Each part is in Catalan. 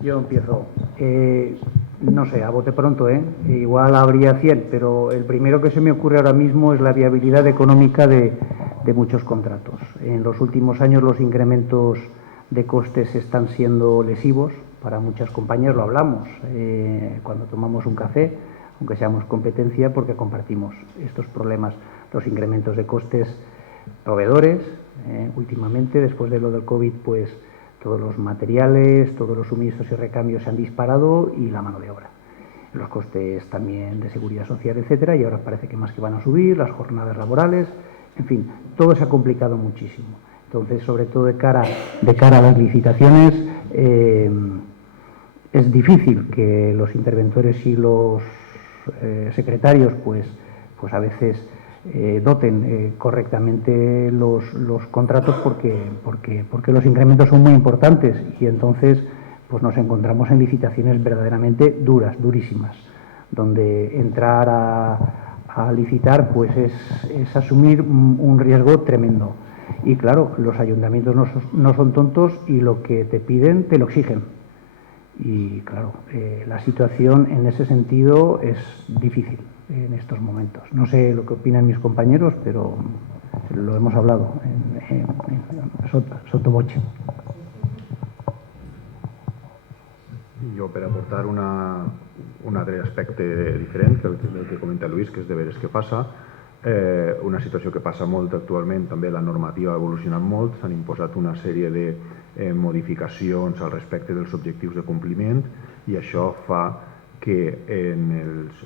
Yo empiezo. No sé, a bote pronto, igual habría 100, pero el primero que se me ocurre ahora mismo es la viabilidad económica de muchos contratos. En los últimos años los incrementos de costes están siendo lesivos para muchas compañías, lo hablamos cuando tomamos un café, aunque seamos competencia, porque compartimos estos problemas. Los incrementos de costes proveedores, últimamente, después de lo del COVID, pues todos los materiales, todos los suministros y recambios se han disparado y la mano de obra. Los costes también de seguridad social, etcétera, y ahora parece que más que van a subir, las jornadas laborales, en fin, todo se ha complicado muchísimo. Entonces, sobre todo de cara a las licitaciones, es difícil que los interventores y los secretarios, pues a veces doten correctamente los contratos porque los incrementos son muy importantes y entonces pues nos encontramos en licitaciones verdaderamente durísimas, donde entrar a licitar pues es asumir un riesgo tremendo. Y claro, los ayuntamientos no son tontos y lo que te piden te lo exigen. Y claro, la situación en ese sentido es difícil en estos momentos. No sé lo que opinan mis compañeros, pero lo hemos hablado en sottovoce. Jo, per aportar un altre aspecte diferent del que comenta Lluís, que és de veres què passa, una situació que passa molt actualment, també la normativa ha evolucionat molt, s'han imposat una sèrie de modificacions al respecte dels objectius de compliment i això fa que,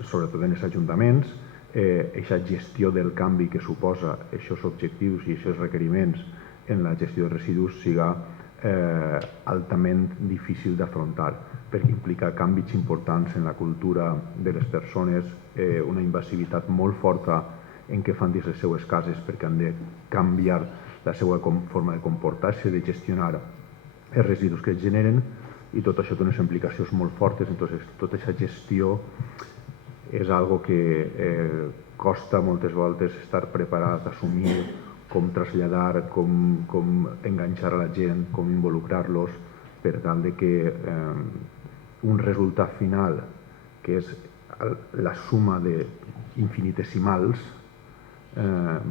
sobretot en els ajuntaments, aquesta gestió del canvi que suposa aquests objectius i aquests requeriments en la gestió de residus siga altament difícil d'afrontar, perquè implica canvis importants en la cultura de les persones, una invasivitat molt forta en què fan dins les seues cases perquè han de canviar la seva forma de comportar-se, de gestionar els residus que es generen, i tot això té unes implicacions molt fortes. Entonces, tota aquesta gestió és algo que costa moltes voltes estar preparat, assumir, com traslladar, com enganxar a la gent, com involucrar-los, per tal de que un resultat final, que és la suma d'infinitesimals,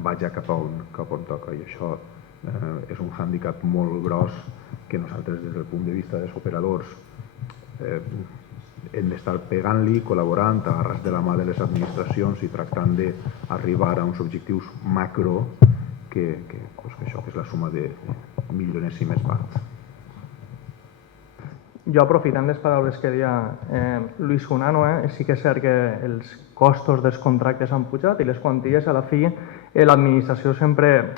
vagi cap a on toca. I això és un hàndicap molt gros que nosaltres, des del punt de vista dels operadors, hem d'estar pegant-li, col·laborant, agarrats de la mà de les administracions i tractant d'arribar a uns objectius macro que això és la suma de milionèsimes parts. Jo, aprofitant les paraules que deia Luis Hunano, sí que és cert que els costos dels contractes han pujat i les quanties, a la fi, l'administració sempre,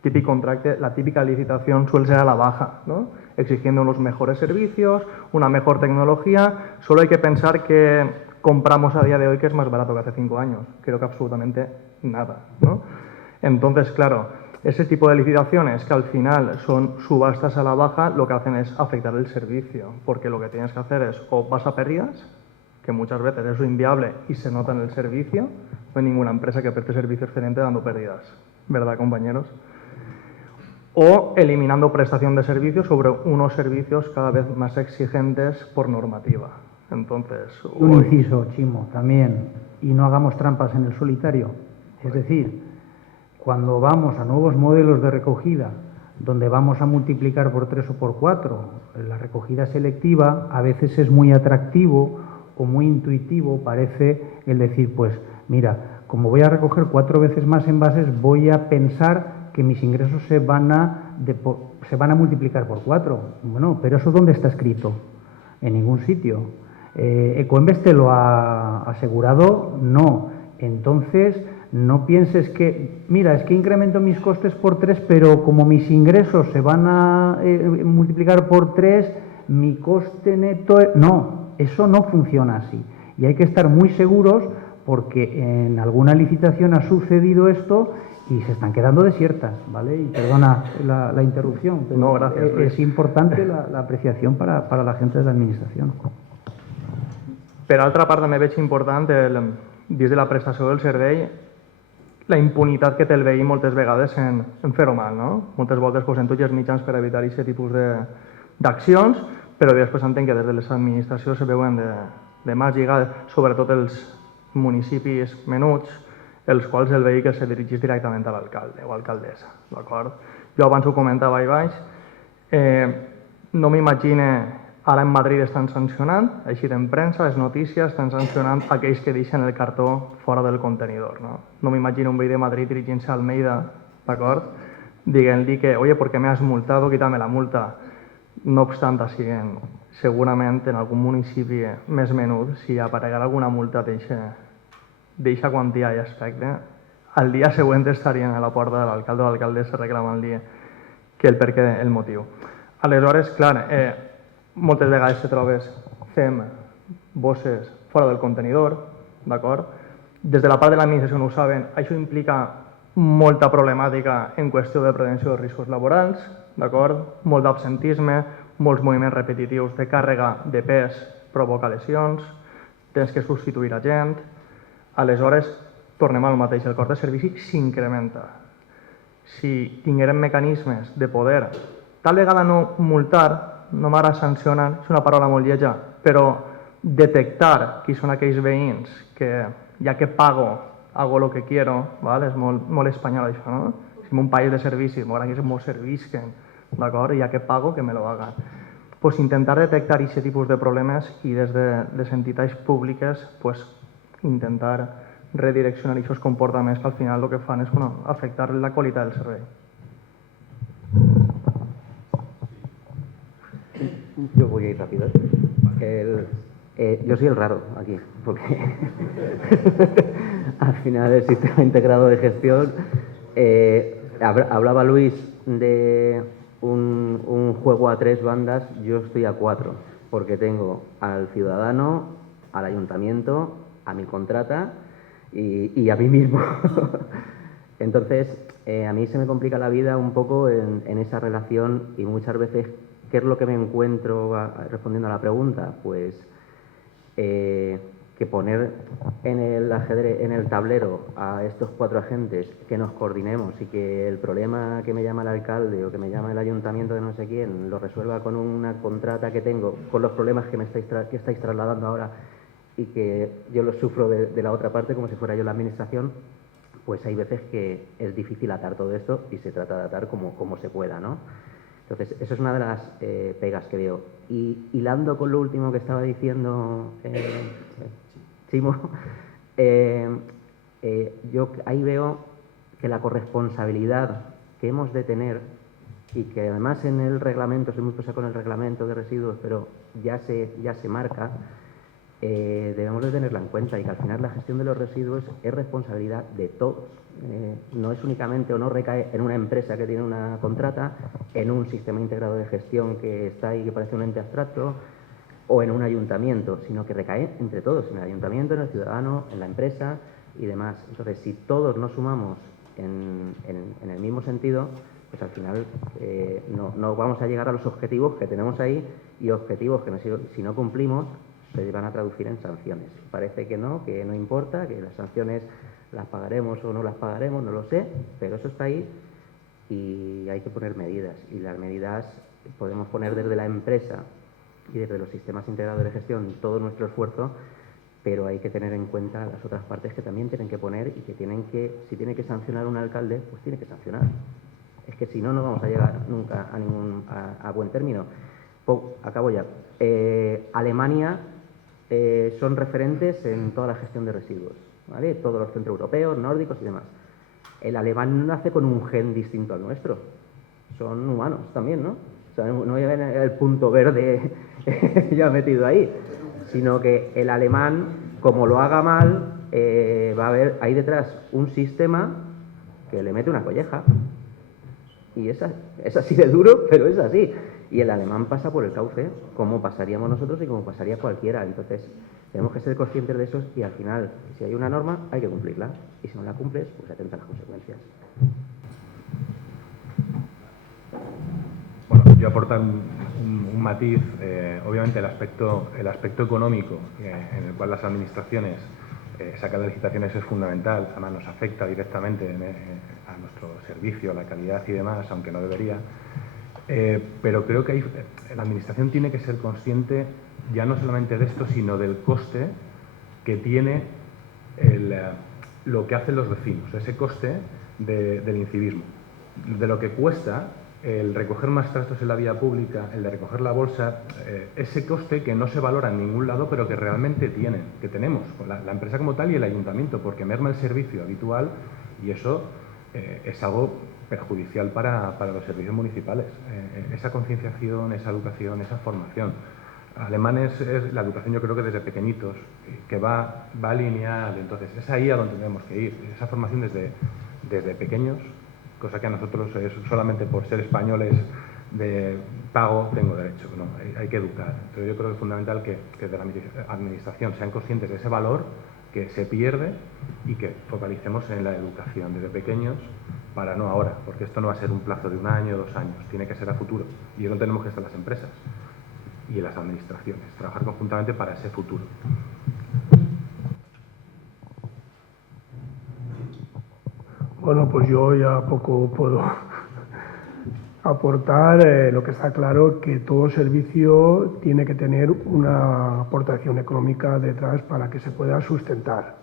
típic contracte, la típica licitación suele ser a la baja, ¿no? Exigiendo unos mejores servicios, una mejor tecnología. Solo hay que pensar que compramos a día de hoy que es más barato que hace 5 años. Creo que absolutamente nada, ¿no? Entonces, claro, ese tipo de licitaciones que al final son subastas a la baja, lo que hacen es afectar el servicio, porque lo que tienes que hacer es o vas a pérdidas, que muchas veces es inviable y se nota en el servicio. No hay ninguna empresa que preste servicio excelente dando pérdidas, ¿verdad, compañeros? O eliminando prestación de servicios sobre unos servicios cada vez más exigentes por normativa. Entonces, un inciso, Chimo, también, y no hagamos trampas en el solitario. Es decir, cuando vamos a nuevos modelos de recogida, donde vamos a multiplicar por 3 o por 4, la recogida selectiva, a veces es muy atractivo o muy intuitivo, parece el decir, pues mira, como voy a recoger 4 veces más envases, voy a pensar que mis ingresos se van a multiplicar por 4. Bueno, pero ¿eso dónde está escrito? En ningún sitio. Ecoembes te lo ha asegurado, no. Entonces, no pienses que, mira, es que incremento mis costes por 3, pero como mis ingresos se van a multiplicar por 3, mi coste neto... No, eso no funciona así. Y hay que estar muy seguros porque en alguna licitación ha sucedido esto y se están quedando desiertas, ¿vale? Y perdona la interrupción, pero no, gracias, es importante la apreciación para la gente de la administració. Per altra part, també veig important, dins de la prestació del servei, la impunitat que té el veí moltes vegades en fer-ho mal, no? Moltes voltes en tots els mitjans per evitar aquest tipus d'accions, però després entenc que des de les administracions se veuen de mà lligades, sobretot els municipis menuts, els quals el vehicle se dirigís directament a l'alcalde o alcaldessa. Jo abans ho comentava ahí baix, no m'imagine ara en Madrid estan sancionant, així en premsa, les notícies, estan sancionant aquells que deixen el cartó fora del contenidor. No m'imagino un veí de Madrid dirigint-se a Almeida, d'acord? Dient-li que, oye, ¿por qué me has multado? Quítame la multa. No obstant, segurament en algun municipi més menut, si aparegarà alguna multa d'eixa quantia i aspecte, al dia següent estarien a la porta de l'alcalde o l'alcaldessa reclamant-li que el perquè, el motiu. Aleshores, clar, moltes vegades te trobes, fem bosses fora del contenidor, d'acord? Des de la part de l'administració no ho saben, això implica molta problemàtica en qüestió de prevenció de riscos laborals, d'acord? Molt d'absentisme, molts moviments repetitius de càrrega de pes provoca lesions, tens que substituir a gent, aleshores tornem al mateix, el cost de servici s'incrementa. Si tinguérem mecanismes de poder, tal vegada no multar, no m'agrada sancionar, és una paraula molt lletja, però detectar qui són aquells veïns que ja que pago, hago lo que quiero, és molt espanyol això, no? Si en un país de servicis, m'agrada que m'ho servisquen, d'acord? I ja que pago, que me lo hagan. Pues intentar detectar aquest tipus de problemes i des de les entitats públiques pues, intentar redireccionar aquests comportaments que al final el que fan és afectar la qualitat del servei. Yo voy a ir rápido. Yo soy el raro aquí, porque al final el sistema integrado de gestión, hablaba Luis de un juego a 3 bandas, yo estoy a 4, porque tengo al ciudadano, al ayuntamiento, a mi contrata y a mí mismo. Entonces, a mí se me complica la vida un poco en esa relación y muchas veces, ¿qué es lo que me encuentro respondiendo a la pregunta? Pues que poner en el ajedrez, en el tablero a estos 4 agentes, que nos coordinemos y que el problema que me llama el alcalde o que me llama el ayuntamiento de no sé quién lo resuelva con una contrata que tengo, con los problemas que estáis trasladando ahora y que yo los sufro de la otra parte como si fuera yo la administración, pues hay veces que es difícil atar todo esto y se trata de atar como se pueda, ¿no? Entonces, eso es una de las pegas que veo. Y hilando con lo último que estaba diciendo Chimo, yo ahí veo que la corresponsabilidad que hemos de tener y que además en el reglamento, soy muy pesado con el reglamento de residuos, pero ya se marca, debemos de tenerla en cuenta y que al final la gestión de los residuos es responsabilidad de todos. No es únicamente o no recae en una empresa que tiene una contrata, en un sistema integrado de gestión que está ahí que parece un ente abstracto o en un ayuntamiento, sino que recae entre todos, en el ayuntamiento, en el ciudadano, en la empresa y demás. Entonces, si todos nos sumamos en el mismo sentido, pues al final no vamos a llegar a los objetivos que tenemos ahí y objetivos que si no cumplimos se van a traducir en sanciones. Parece que no importa, que las sanciones las pagaremos o no las pagaremos, no lo sé, pero eso está ahí y hay que poner medidas. Y las medidas podemos poner desde la empresa y desde los sistemas integrados de gestión todo nuestro esfuerzo, pero hay que tener en cuenta las otras partes que también tienen que poner y que si tiene que sancionar un alcalde, pues tiene que sancionar. Es que si no, no vamos a llegar nunca a buen término. Acabo ya. Alemania son referentes en toda la gestión de residuos, ¿vale? Todos los centroeuropeos, nórdicos y demás. El alemán no nace con un gen distinto al nuestro. Son humanos también, ¿no? O sea, no llevan el punto verde ya metido ahí, sino que el alemán, como lo haga mal, va a haber ahí detrás un sistema que le mete una colleja. Y es así de duro, pero es así. Y el alemán pasa por el cauce, como pasaríamos nosotros y como pasaría cualquiera. Entonces, tenemos que ser conscientes de eso y al final, si hay una norma, hay que cumplirla. Y si no la cumples, pues atenta a las consecuencias. Bueno, yo aportar un matiz. Obviamente el aspecto económico en el cual las administraciones sacan las licitaciones es fundamental, además nos afecta directamente a nuestro servicio, a la calidad y demás, aunque no debería. Pero creo que la Administración tiene que ser consciente ya no solamente de esto, sino del coste que tiene lo que hacen los vecinos, ese coste del incivismo, de lo que cuesta el recoger más trastos en la vía pública, el de recoger la bolsa, ese coste que no se valora en ningún lado, pero que realmente que tenemos, la empresa como tal y el ayuntamiento, porque merma el servicio habitual y eso es algo perjudicial para los servicios municipales. Esa concienciación, esa educación, esa formación. Alemanes es la educación, yo creo que desde pequeñitos, que va alineada, entonces es ahí a donde tenemos que ir, esa formación desde pequeños, cosa que a nosotros solamente por ser españoles de pago tengo derecho, no, hay que educar. Pero yo creo que es fundamental que desde la Administración sean conscientes de ese valor que se pierde y que focalicemos en la educación desde pequeños para no ahora, porque esto no va a ser un plazo de 1 año, 2 años, tiene que ser a futuro y eso tenemos que estar las empresas y las administraciones, trabajar conjuntamente para ese futuro. Bueno, pues yo ya poco puedo aportar. Lo que está claro que todo servicio tiene que tener una aportación económica detrás para que se pueda sustentar.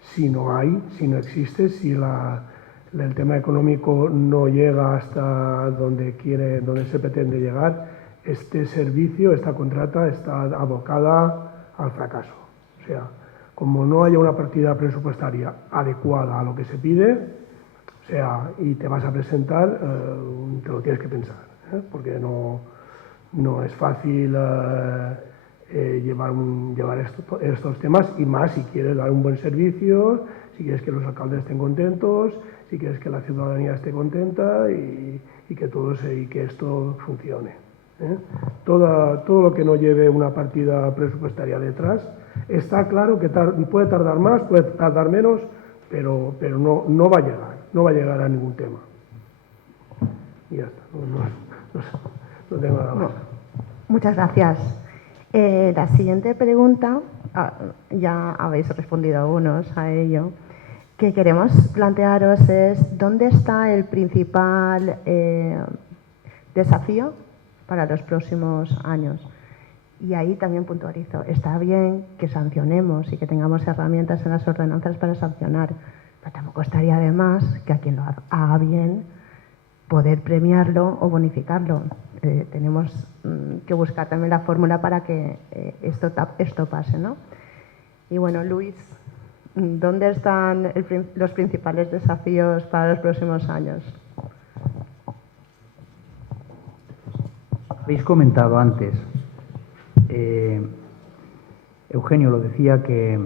Si no hay, si no existe, si el tema económico no llega hasta donde se pretende llegar, este servicio, esta contrata está abocada al fracaso. O sea, como no haya una partida presupuestaria adecuada a lo que se pide, o sea, y te vas a presentar, te lo tienes que pensar, porque no es fácil llevar estos temas, y más si quieres dar un buen servicio, si quieres que los alcaldes estén contentos, si quieres que la ciudadanía esté contenta y que esto funcione. Todo lo que no lleve una partida presupuestaria detrás, está claro que puede tardar más, puede tardar menos, pero no va a llegar a ningún tema. Y ya está, no tengo nada más. Muchas gracias. La siguiente pregunta, ya habéis respondido algunos a ello, que queremos plantearos es ¿dónde está el principal desafío para los próximos años? Y ahí también puntualizo, está bien que sancionemos y que tengamos herramientas en las ordenanzas para sancionar, pero tampoco estaría de más que a quien lo haga bien poder premiarlo o bonificarlo. Tenemos que buscar también la fórmula para que esto pase, ¿no? Y bueno, Luis, ¿dónde están los principales desafíos para los próximos años? Habéis comentado antes, Eugenio lo decía, que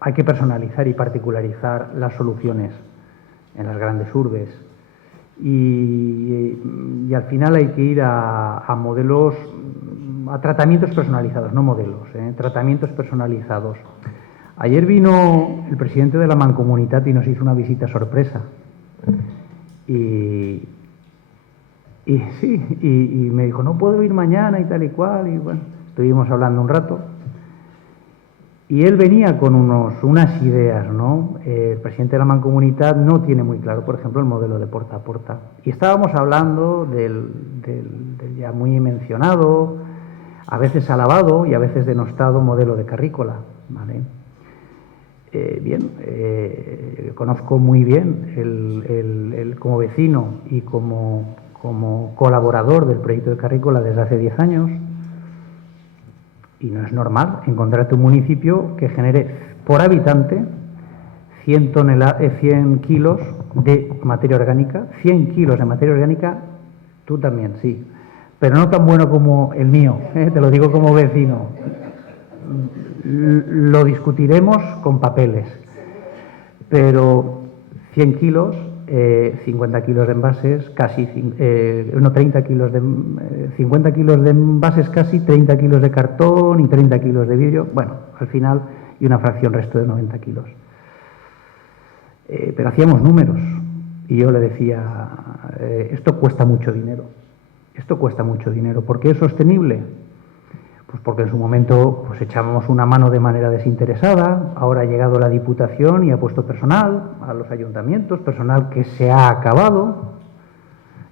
hay que personalizar y particularizar las soluciones en las grandes urbes y al final hay que ir a modelos, a tratamientos personalizados, no modelos, tratamientos personalizados. Ayer vino el presidente de la Mancomunitat y nos hizo una visita sorpresa y me dijo, no puedo ir mañana y tal y cual, y bueno, estuvimos hablando un rato. Y él venía con unas ideas, ¿no? El presidente de la Mancomunitat no tiene muy claro, por ejemplo, el modelo de puerta a puerta. Y estábamos hablando del ya muy mencionado, a veces alabado y a veces denostado modelo de carrícola, ¿vale? Conozco muy bien como vecino y como colaborador del proyecto de carrícola desde hace 10 años, y no es normal encontrarte un municipio que genere por habitante 100 kilos de materia orgánica, 100 kilos de materia orgánica, tú también, sí, pero no tan bueno como el mío, te lo digo como vecino. Lo discutiremos con papeles, pero 100 kilos, 50 kilos de envases, casi 30 kilos de 50 kilos de envases, casi 30 kilos de cartón y 30 kilos de vidrio, bueno, al final, y una fracción resto de 90 kilos. Pero hacíamos números y yo le decía, esto cuesta mucho dinero. ¿Por qué es sostenible? Pues porque en su momento pues echábamos una mano de manera desinteresada, ahora ha llegado la Diputación y ha puesto personal a los ayuntamientos, personal que se ha acabado,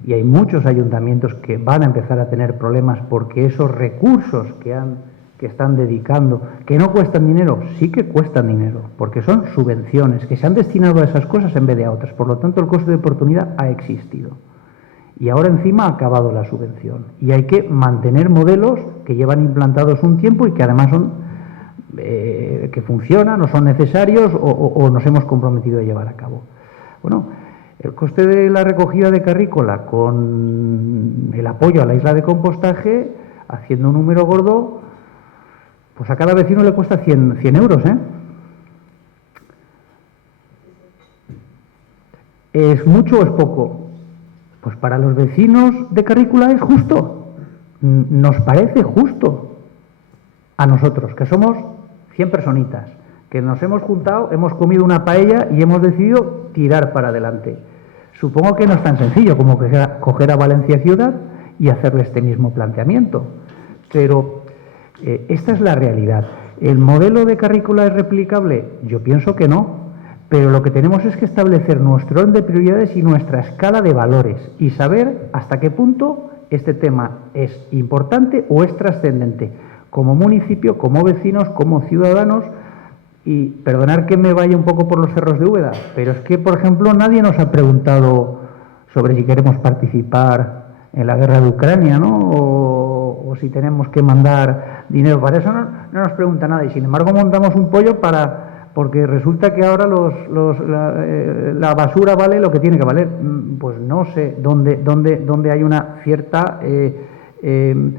Y hay muchos ayuntamientos que van a empezar a tener problemas porque esos recursos que están dedicando, que no cuestan dinero, sí que cuestan dinero, porque son subvenciones que se han destinado a esas cosas en vez de a otras. Por lo tanto, el coste de oportunidad ha existido. Y ahora encima ha acabado la subvención. Y hay que mantener modelos que llevan implantados un tiempo y que además son que funcionan o son necesarios o nos hemos comprometido a llevar a cabo. Bueno, el coste de la recogida de carrícola con el apoyo a la isla de compostaje, haciendo un número gordo, pues a cada vecino le cuesta 100 euros, ¿eh? ¿Es mucho o es poco? Pues para los vecinos de Carrícola es justo. Nos parece justo. A nosotros, que somos 100 personitas, que nos hemos juntado, hemos comido una paella y hemos decidido tirar para adelante. Supongo que no es tan sencillo como coger a Valencia Ciudad y hacerle este mismo planteamiento. Pero esta es la realidad. ¿El modelo de Carrícola es replicable? Yo pienso que no. Pero lo que tenemos es que establecer nuestro orden de prioridades y nuestra escala de valores y saber hasta qué punto este tema es importante o es trascendente, como municipio, como vecinos, como ciudadanos. Y perdonar que me vaya un poco por los cerros de Úbeda, pero es que, por ejemplo, nadie nos ha preguntado sobre si queremos participar en la guerra de Ucrania, ¿no? O si tenemos que mandar dinero. Para eso no nos pregunta nada y, sin embargo, montamos un pollo porque resulta que ahora la basura vale lo que tiene que valer. Pues no sé dónde hay una cierta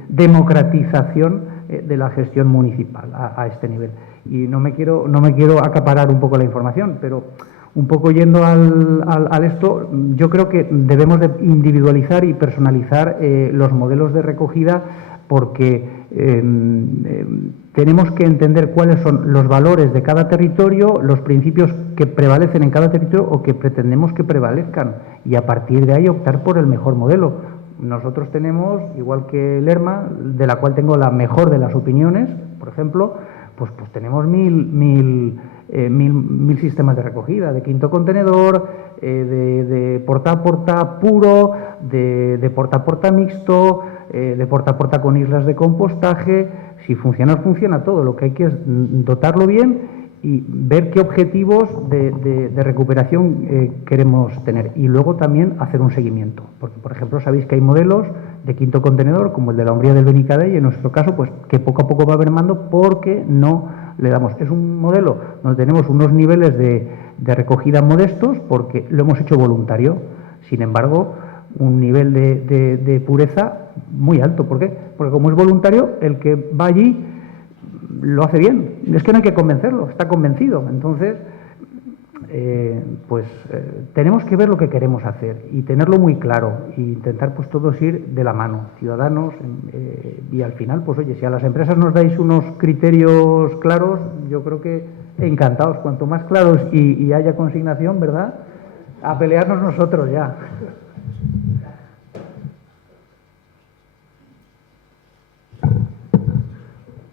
democratización de la gestión municipal a este nivel. Y no me quiero acaparar un poco la información, pero un poco yendo al esto, yo creo que debemos de individualizar y personalizar los modelos de recogida, porque tenemos que entender cuáles son los valores de cada territorio, los principios que prevalecen en cada territorio o que pretendemos que prevalezcan, y a partir de ahí optar por el mejor modelo. Nosotros tenemos, igual que Lerma, de la cual tengo la mejor de las opiniones, por ejemplo, pues tenemos mil sistemas de recogida, de quinto contenedor, de porta a porta puro, de porta a porta mixto, de porta a porta con islas de compostaje. Si funciona, funciona todo. Lo que hay que es dotarlo bien y ver qué objetivos de recuperación queremos tener. Y luego también hacer un seguimiento. Porque, por ejemplo, sabéis que hay modelos de quinto contenedor, como el de la Umbría del Benicadell, y en nuestro caso, pues que poco a poco va mermando porque no le damos. Es un modelo donde tenemos unos niveles de recogida modestos porque lo hemos hecho voluntario. Sin embargo, un nivel de pureza muy alto. ¿Por qué? Porque como es voluntario, el que va allí lo hace bien. Es que no hay que convencerlo, está convencido. Entonces, tenemos que ver lo que queremos hacer y tenerlo muy claro e intentar pues todos ir de la mano, ciudadanos, y al final, pues oye, si a las empresas nos dais unos criterios claros, yo creo que encantados. Cuanto más claros y haya consignación, ¿verdad? A pelearnos nosotros ya.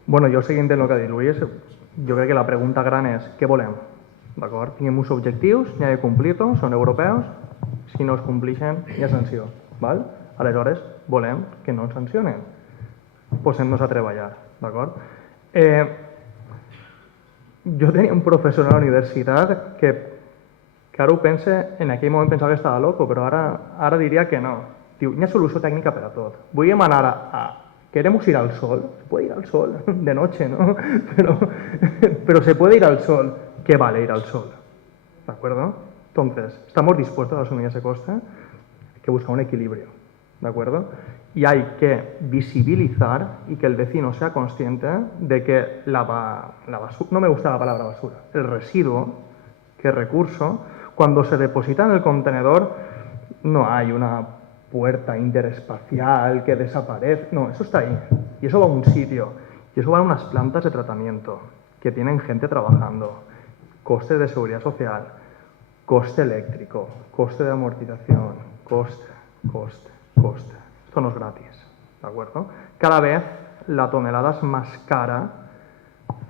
Bueno, jo seguint el que ha dit Lluís, jo crec que la pregunta gran és què volem? D'acord? Tinguem uns objectius, n'hi ha de complir-los, són europeus, si no es complixen hi ha sanció. Val? Aleshores, volem que no ens sancionen. Posem-nos a treballar. D'acord? Jo tenia un professor a la universitat que ara ho pensa, en aquell moment pensava que estava loco, però ara diria que no. Diu, hi ha solució tècnica per a tot. Volíem anar a queremos ir al sol, se puede ir al sol, de noche, ¿no? Pero se puede ir al sol. ¿Qué vale ir al sol? ¿De acuerdo? Entonces, ¿estamos dispuestos a asumir ese coste? Hay que buscar un equilibrio, ¿de acuerdo? Y hay que visibilizar y que el vecino sea consciente de que la basura, no me gusta la palabra basura, el residuo, que es recurso, cuando se deposita en el contenedor no hay una puerta interespacial que desaparece. No, eso está ahí. Y eso va a un sitio. Y eso va a unas plantas de tratamiento que tienen gente trabajando. Coste de seguridad social, coste eléctrico, coste de amortización, coste. Esto no es gratis, ¿de acuerdo? Cada vez la tonelada es más cara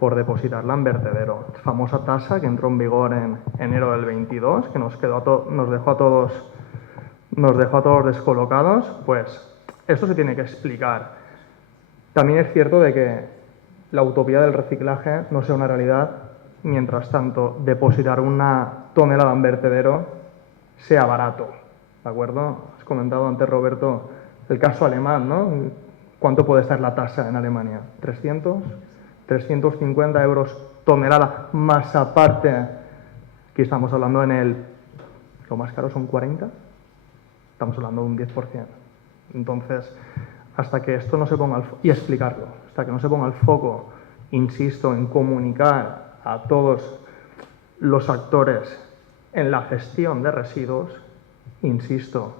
por depositarla en vertedero. Famosa tasa que entró en vigor en enero del 22, que nos dejó a todos nos dejó a todos descolocados, pues esto se tiene que explicar. También es cierto de que la utopía del reciclaje no sea una realidad, mientras tanto depositar una tonelada en vertedero sea barato, ¿de acuerdo? Has comentado antes, Roberto, el caso alemán, ¿no? ¿Cuánto puede estar la tasa en Alemania? ¿300? 350 euros tonelada, más aparte, aquí estamos hablando lo más caro son 40, estamos hablando de un 10%. Entonces, hasta que esto no se ponga y explicarlo, hasta que no se ponga el foco, insisto, en comunicar a todos los actores en la gestión de residuos, insisto,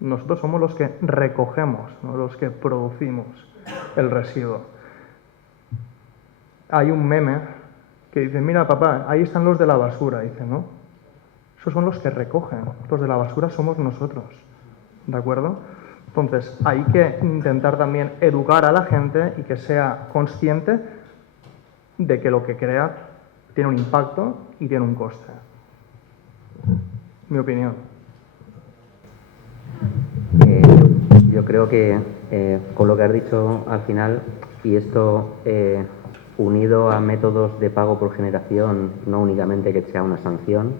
nosotros somos los que recogemos, no los que producimos el residuo. Hay un meme que dice, mira papá, ahí están los de la basura, dice, ¿no? Esos son los que recogen, los de la basura somos nosotros, ¿de acuerdo? Entonces, hay que intentar también educar a la gente y que sea consciente de que lo que crea tiene un impacto y tiene un coste. Mi opinión. Yo creo que con lo que has dicho al final, y esto unido a métodos de pago por generación, no únicamente que sea una sanción,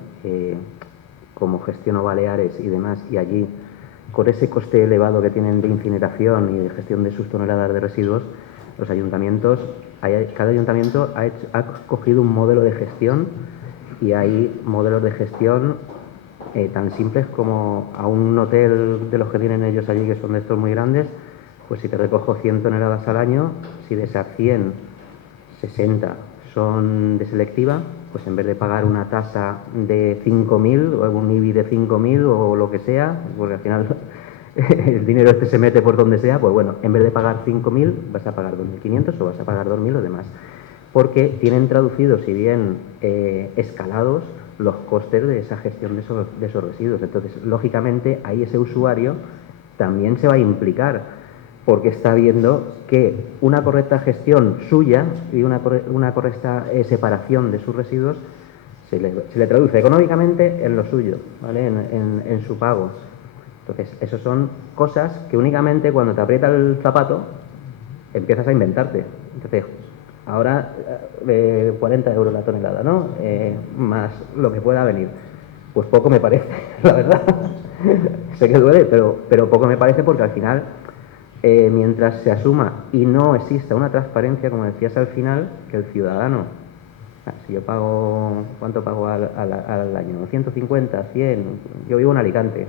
como gestiono Baleares y demás, y allí, con ese coste elevado que tienen de incineración y de gestión de sus toneladas de residuos, los ayuntamientos, cada ayuntamiento ha cogido un modelo de gestión, y hay modelos de gestión tan simples como a un hotel de los que tienen ellos allí, que son de estos muy grandes, pues si te recojo 100 toneladas al año, si de esas 100, 60 son de selectiva, pues en vez de pagar una tasa de 5.000 o un IBI de 5.000 o lo que sea, porque al final el dinero este se mete por donde sea, pues bueno, en vez de pagar 5.000 vas a pagar 2.500 o vas a pagar 2.000 o demás. Porque tienen traducidos, si bien escalados, los costes de esa gestión de esos residuos. Entonces, lógicamente, ahí ese usuario también se va a implicar, porque está viendo que una correcta gestión suya y una correcta separación de sus residuos se le traduce económicamente en lo suyo, ¿vale? En su pago. Entonces, esas son cosas que únicamente cuando te aprieta el zapato empiezas a inventarte. Entonces, ahora 40 euros la tonelada, ¿no? Más lo que pueda venir. Pues poco me parece, la verdad. Sé que duele, pero poco me parece, porque al final, mientras se asuma y no exista una transparencia, como decías al final, que el ciudadano, si yo pago, ¿cuánto pago al año? 150, 100, yo vivo en Alicante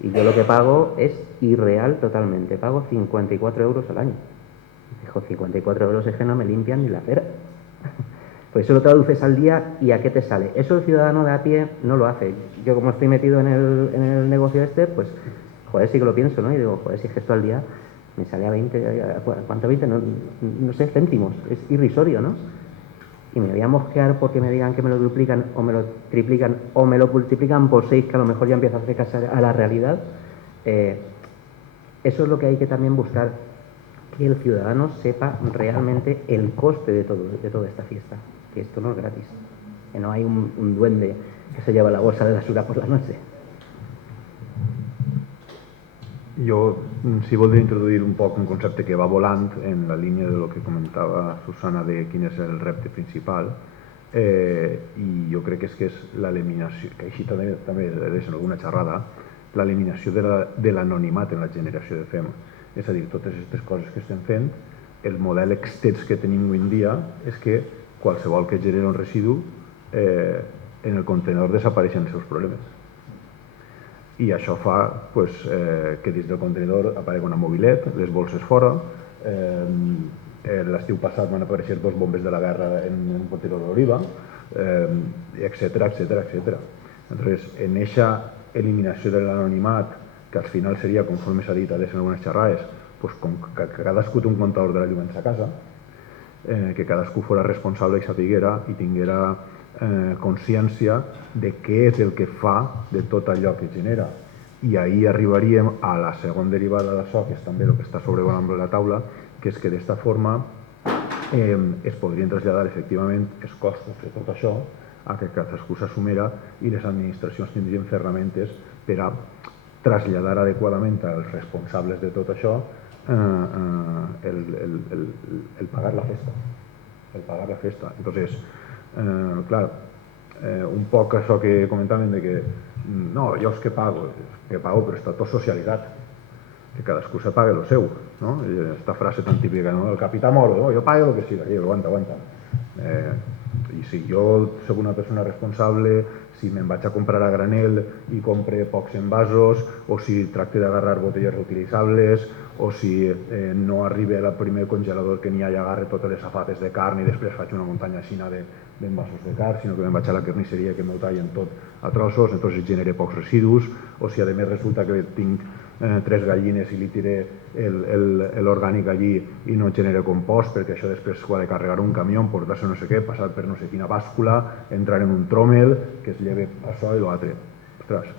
y yo lo que pago es irreal totalmente, pago 54 euros al año. Dijo, 54 euros es que no me limpian ni la acera. Pues eso lo traduces al día y ¿a qué te sale? Eso el ciudadano de a pie no lo hace. Yo, como estoy metido en el negocio este, pues, joder, sí que lo pienso, ¿no? Y digo, joder, si es que esto al día me sale a 20, ¿cuánto 20? No sé, céntimos, es irrisorio, ¿no? Y me voy a mosquear porque me digan que me lo duplican o me lo triplican o me lo multiplican por 6, que a lo mejor ya empieza a hacer caso a la realidad. Eso es lo que hay que también buscar, que el ciudadano sepa realmente el coste de toda esta fiesta, que esto no es gratis, que no hay un duende que se lleva la bolsa de basura por la noche. Jo, si voldria introduir un poc un concepte que va volant en la línia de lo que comentava Susana de quin és el repte principal, i jo crec que és l'eliminació, que així també és en alguna xerrada, l'eliminació de l'anonimat en la generació de FEM. És a dir, totes aquestes coses que estem fent, el model extens que tenim avui en dia és que qualsevol que genera un residu en el contenedor desapareixen els seus problemes. I això fa que dins del contenidor aparegui una mobilet, les bolses fora. L'estiu passat van aparèixer dos bombes de la guerra en un contenidor d'oliva, etcètera. Entonces, en aquesta eliminació de l'anonimat, que al final seria, conforme s'ha dit a en algunes xerrades, que cadascú té un comptador de la llum en sa casa, que cadascú fos responsable i sapiguera i tinguera consciència de què és el que fa de tot allò que genera. I ahir arribaríem a la segona derivada d'això, que és també el que està sobrevolant la taula, que és que d'esta forma es podrien traslladar efectivament els costos de tot això a que cadascú s'assumera i les administracions tindrien ferramentes per a traslladar adequadament als responsables de tot això el pagar la festa. El pagar la festa. Entonces, clar, un poc això que comentaven de que no, jo és que pago, però està tot socialitzat, que cadascú se pague lo seu, no? Esta frase tan típica, no? El capità moro, no? Jo pago el que siga, aguanta. I si jo soc una persona responsable, si me'n vaig a comprar a granel i compre pocs envasos, o si tracte d'agarrar botelles reutilitzables, o si no arribi al primer congelador que n'hi ha i agarre totes les safates de carn i després faig una muntanya xina d'envasos de carn, sinó que me'n vaig a la carnisseria que m'ho tallen tot a trossos, entonces genere pocs residus, o si a més resulta que tinc 3 gallines i li tiré l'orgànic allí i no genera compost, perquè això després ho ha de carregar un camió, portar-se no sé què, passar per no sé quina bàscula, entrar en un tròmel que es lleve això i l'altre. Ostres,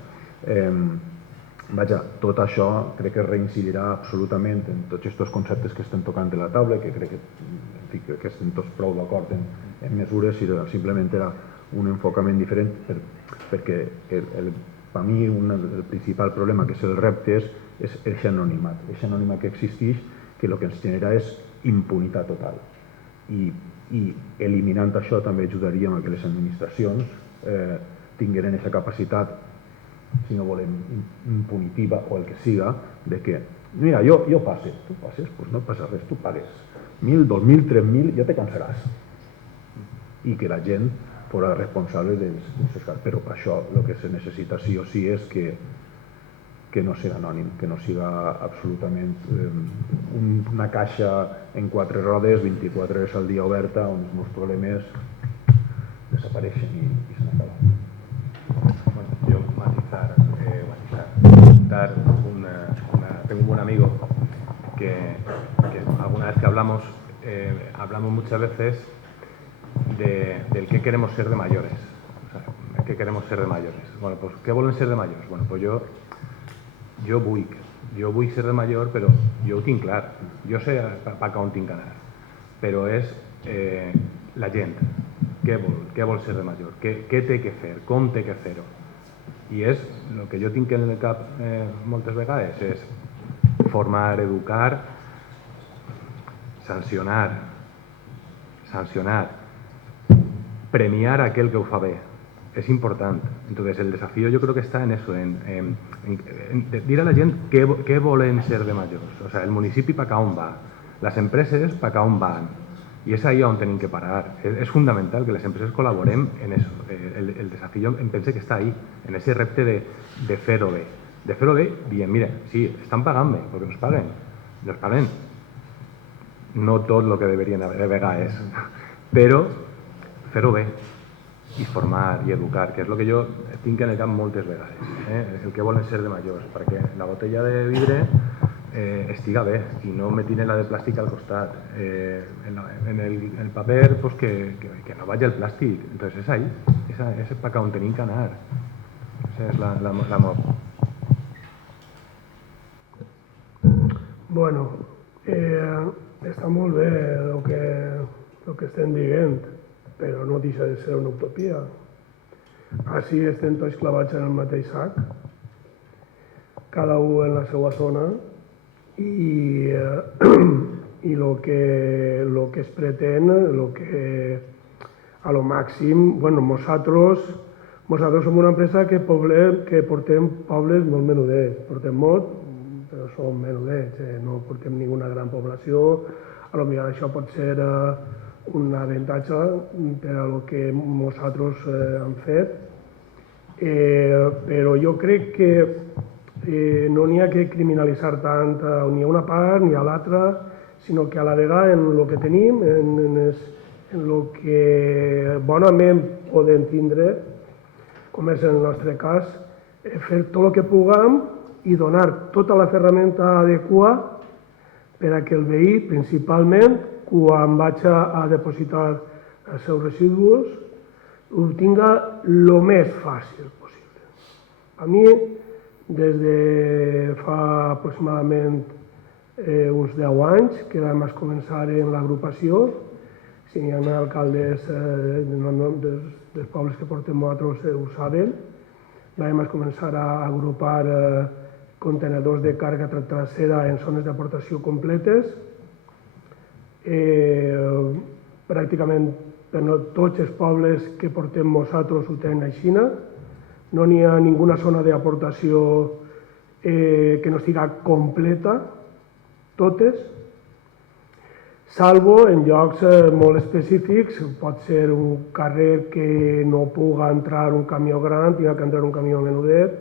vaja, tot això crec que reincidirà absolutament en tots aquests conceptes que estem tocant de la taula, que crec que estem tots prou d'acord en mesures, i simplement era un enfocament diferent perquè per mi el principal problema, que és el repte, és aquest anonimat que existeix, que el que ens genera és impunitat total. I eliminant això també ajudaríem a que les administracions tingueren aquesta capacitat, si no volem impunitiva o el que siga, de que, mira, jo passe, tu passes, doncs no passa res, tu pagues 1.000, 2.000, 3.000, ja te cansaràs. I que la gent fora responsable dels seus casos. Però per això el que se necessita sí o sí és que no sigui anònim, que no siga absolutament una caixa en 4 rodes, 24 hores al dia oberta, on els meus problemes desapareixen i s'han acabat. Bueno, yo matizar. Tengo un buen amigo que alguna vez que hablamos muchas veces del qué queremos ser de mayores. O sea, ¿qué queremos ser de mayores? Bueno, pues ¿qué volen ser de mayores? Bueno, pues jo vull ser de major, però jo ho tinc clar. Jo sé cap on tinc d'anar, però és la gent. Què vol ser de major? Què té que fer? Com té que fer-ho? I és el que jo tinc en el cap moltes vegades, és formar, educar, sancionar, premiar a aquel que ho fa bé. Es importante. Entonces el desafío yo creo que está en eso, en dir a la gent què volen ser de majors. O sea, el municipi pa on va, les empreses pa on van. I és ahí on tenim que parar. És fundamental que les empreses col·laborem en eso. El desafío em pense que està ahí, en ese repte de fer-ho bé. De fer-ho bé dient, mira, sí, estan pagant-me, perquè nos paguen. No tot el que deberien de vegades, però fer-ho bé i formar i educar, que és el que jo tinc en el cap moltes vegades, el que volen ser de majors, perquè la botella de vidre estiga bé i no me tiren la de plàstic al costat. En el paper, pues que no vagi el plàstic. Entonces és ahí, és per on tenim que anar. Esa és l'amor. Bueno, està molt bé el que estem dient, però no deixa de ser una utopia. Així estem tots clavats en el mateix sac, cada un en la seva zona, i el que es pretén, a lo màxim, bueno, nosaltres som una empresa que portem pobles molt menudets, portem molt, però som menudets, no portem ninguna gran població, potser això pot ser un avantatge per a el que nosaltres hem fet, però jo crec que no n'hi ha que criminalitzar tant ni a una part ni a l'altra, sinó que a la vegada en el que tenim, en el que bonament podem tindre, com és el nostre cas, fer tot el que puguem i donar tota la ferramenta adequada per a que el veí, principalment, quan vaig a depositar els seus residus, ho tinga el més fàcil possible. A mi, des de fa aproximadament uns 10 anys, que vam començar en l'agrupació, si hi ha alcaldes dels pobles que portem nosaltres ho saben, vam començar a agrupar contenedors de càrrega trasera en zones d'aportació completes. Pràcticament tots els pobles que portem nosaltres ho tenen així. No n'hi ha ninguna zona d'aportació que no estigui completa, totes, salvo en llocs molt específics. Pot ser un carrer que no pugui entrar un camió gran, tingui que entrar un camió menudet,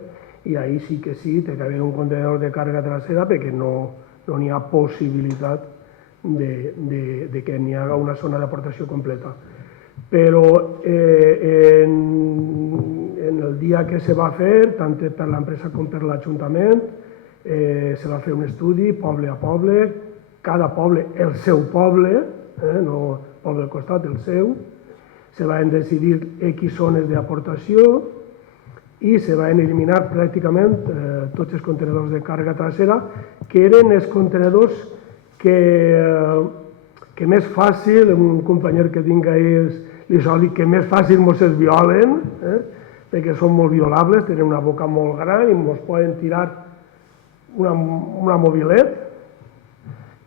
i ahí sí que sí, té que haver un contenedor de càrrega trasera perquè no n'hi ha possibilitat de que n'hi haga una zona d'aportació completa. Però en el dia que se va fer, tant per l'empresa com per l'Ajuntament, se va fer un estudi poble a poble, cada poble, el seu poble, no el poble del costat, el seu, se van decidir X zones d'aportació i se van eliminar pràcticament tots els contenedors de càrrega trasera, que eren els contenedors que més fàcil, un company que tinc ahir li sol dir que més fàcil mos es violen, perquè són molt violables, tenen una boca molt gran i mos poden tirar una mobilet.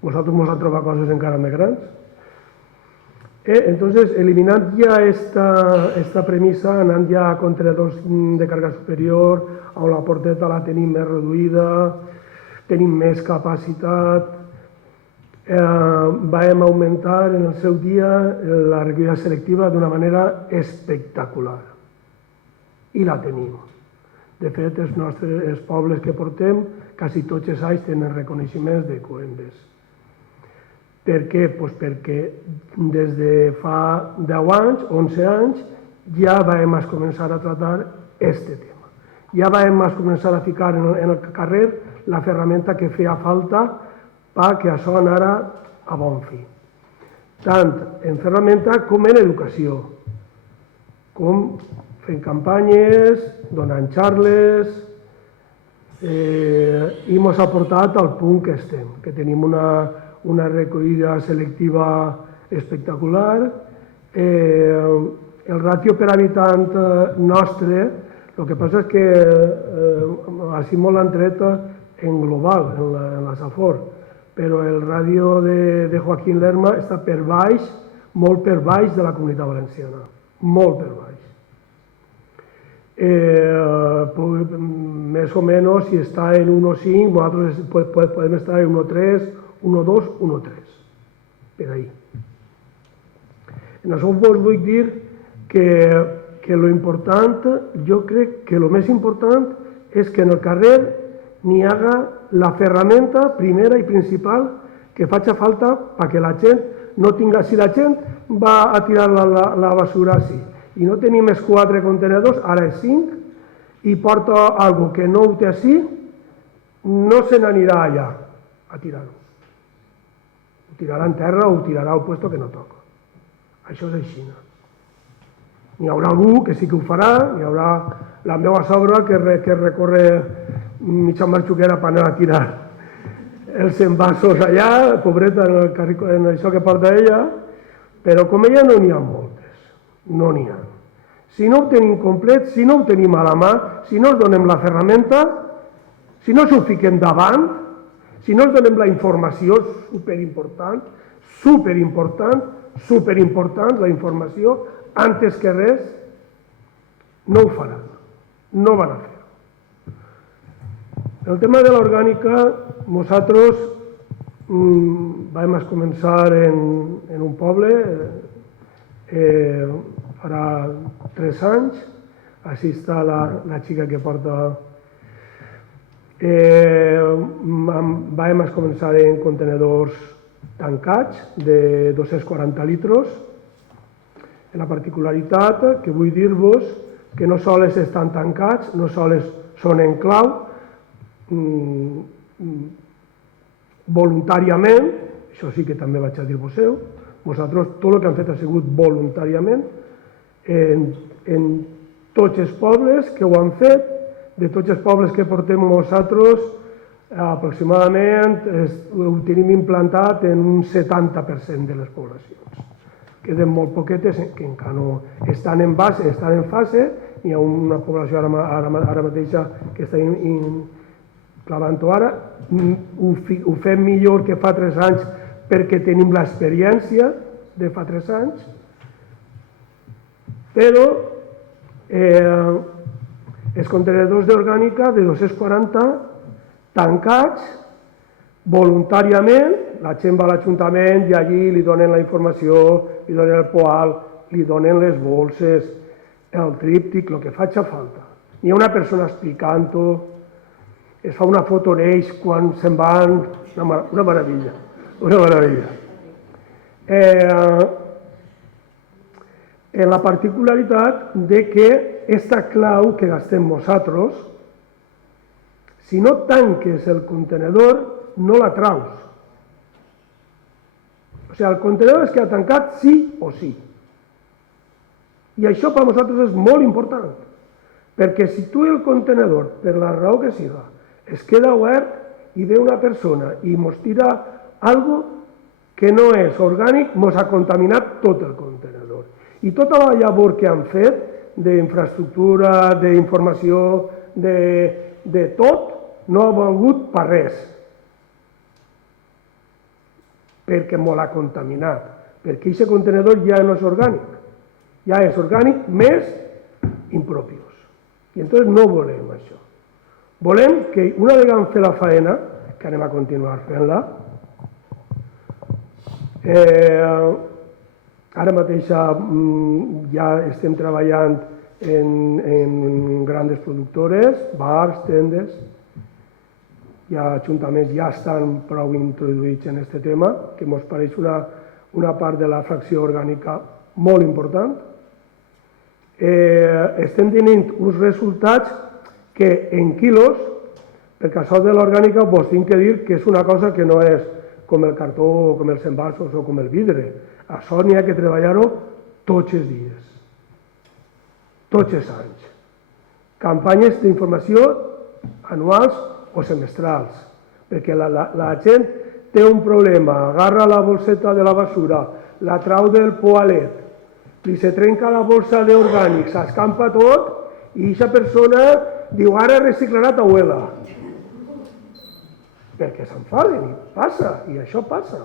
Nosaltres mos ha trobat coses encara més grans. Entonces, eliminant ja esta premissa, anant ja a contenedors de càrrega superior, on la porteta la tenim més reduïda, tenim més capacitat, vam augmentar en el seu dia la recollida selectiva d'una manera espectacular. I la tenim. De fet, els pobles que portem, quasi tots els anys tenen reconeixements de Coembes. Per què? Doncs perquè des de fa 10 anys, 11 anys, ja vam començar a tractar aquest tema. Ja vam començar a ficar en el carrer la ferramenta que feia falta perquè això anara a bon fi. Tant en ferramenta com en educació, com fent campanyes, donant xarles, i ens ha portat al punt que estem, que tenim una recollida selectiva espectacular. El ràtio per habitant nostre, el que passa és que així molt l'han tret en global, en la Safor, però el ràdio de Joaquín Lerma està per baix, molt per baix de la Comunitat Valenciana, molt per baix. Més o menys, si està en 1,5, nosaltres podem estar en 1,3, 1,2, 1,3, per ahí. En això vos vull dir que lo important, jo crec que lo més important és que en el carrer n'hi haga la ferramenta primera i principal que faci falta perquè la gent no tinga... Si la gent va a tirar la basura així i no tenim els 4 contenedors, ara és 5, i porta algo que no ho té així, no se n'anirà allà a tirar-ho. Ho tirarà en terra o ho tirarà al puesto que no toca. Això és així. N'hi haurà algú que sí que ho farà, n'hi haurà la meva sogra que recorre mitja marxuquera per anar a tirar els envasos allà, pobreta, en això que porta ella, però com ella no n'hi ha moltes, no n'hi ha. Si no ho tenim complet, si no ho tenim a la mà, si no ens donem la ferramenta, si no s'ho fiquem davant, si no ens donem la informació, superimportant, superimportant la informació, antes que res, no ho faran, no van a fer. El tema de l'orgànica, nosaltres vam començar en un poble farà 3 anys, així està la xica que porta. Vam començar en contenedors tancats de 240 litres. La particularitat que vull dir-vos que no sols estan tancats, no sols són en clau, voluntàriament, això sí que també vaig a dir-vos-ho, vosaltres tot el que han fet ha sigut voluntàriament, en tots els pobles que ho han fet, de tots els pobles que portem nosaltres, aproximadament ho tenim implantat en un 70% de les poblacions. Queden molt poquetes que encara no estan en fase, hi ha una població ara mateixa que està clavant-ho ara, ho fem millor que fa 3 anys perquè tenim l'experiència de fa 3 anys, però els contenidors d'orgànica de 240 tancats voluntàriament, la gent va a l'Ajuntament i allí li donen la informació, li donen el poal, li donen les bolses, el tríptic, el que faci falta. Hi ha una persona explicant-ho, es fa una foto d'ells quan se'n van, una meravella, una meravella. La particularitat de que aquesta clau que gastem nosaltres, si no tanques el contenedor, no la traus. O sigui, el contenedor es queda tancat sí o sí. I això per nosaltres és molt important, perquè si tu el contenedor, per la raó que siga, es queda obert i ve una persona i mos tira algo que no és orgànic, mos ha contaminat tot el contenedor. I tota la llavor que han fet d'infraestructura, d'informació, de tot, no ha valgut per res. Perquè mos l'ha contaminat. Perquè aquest contenedor ja no és orgànic. Ja és orgànic més impropios. I entonces no volem això. Volem que una vegada fer la faena, que anem a continuar fent-la, ara mateix ja estem treballant en grandes productores, bars, tendes, i els ajuntaments ja estan prou introduïts en aquest tema, que ens pareix una part de la fracció orgànica molt important. Estem tenint uns resultats que en quilos, perquè això de l'orgànica vos tinc que dir que és una cosa que no és com el cartó o com els envasos o com el vidre. Això n'hi ha que treballar-ho tots els dies, tots els anys. Campanyes d'informació anuals o semestrals, perquè la gent té un problema, agarra la bolseta de la basura, la trau del poalet, li se trenca la bolsa d'orgànics, s'escampa tot i aquesta persona diu ara reciclarà tauela. Perquè s'enfaden i passa, i això passa.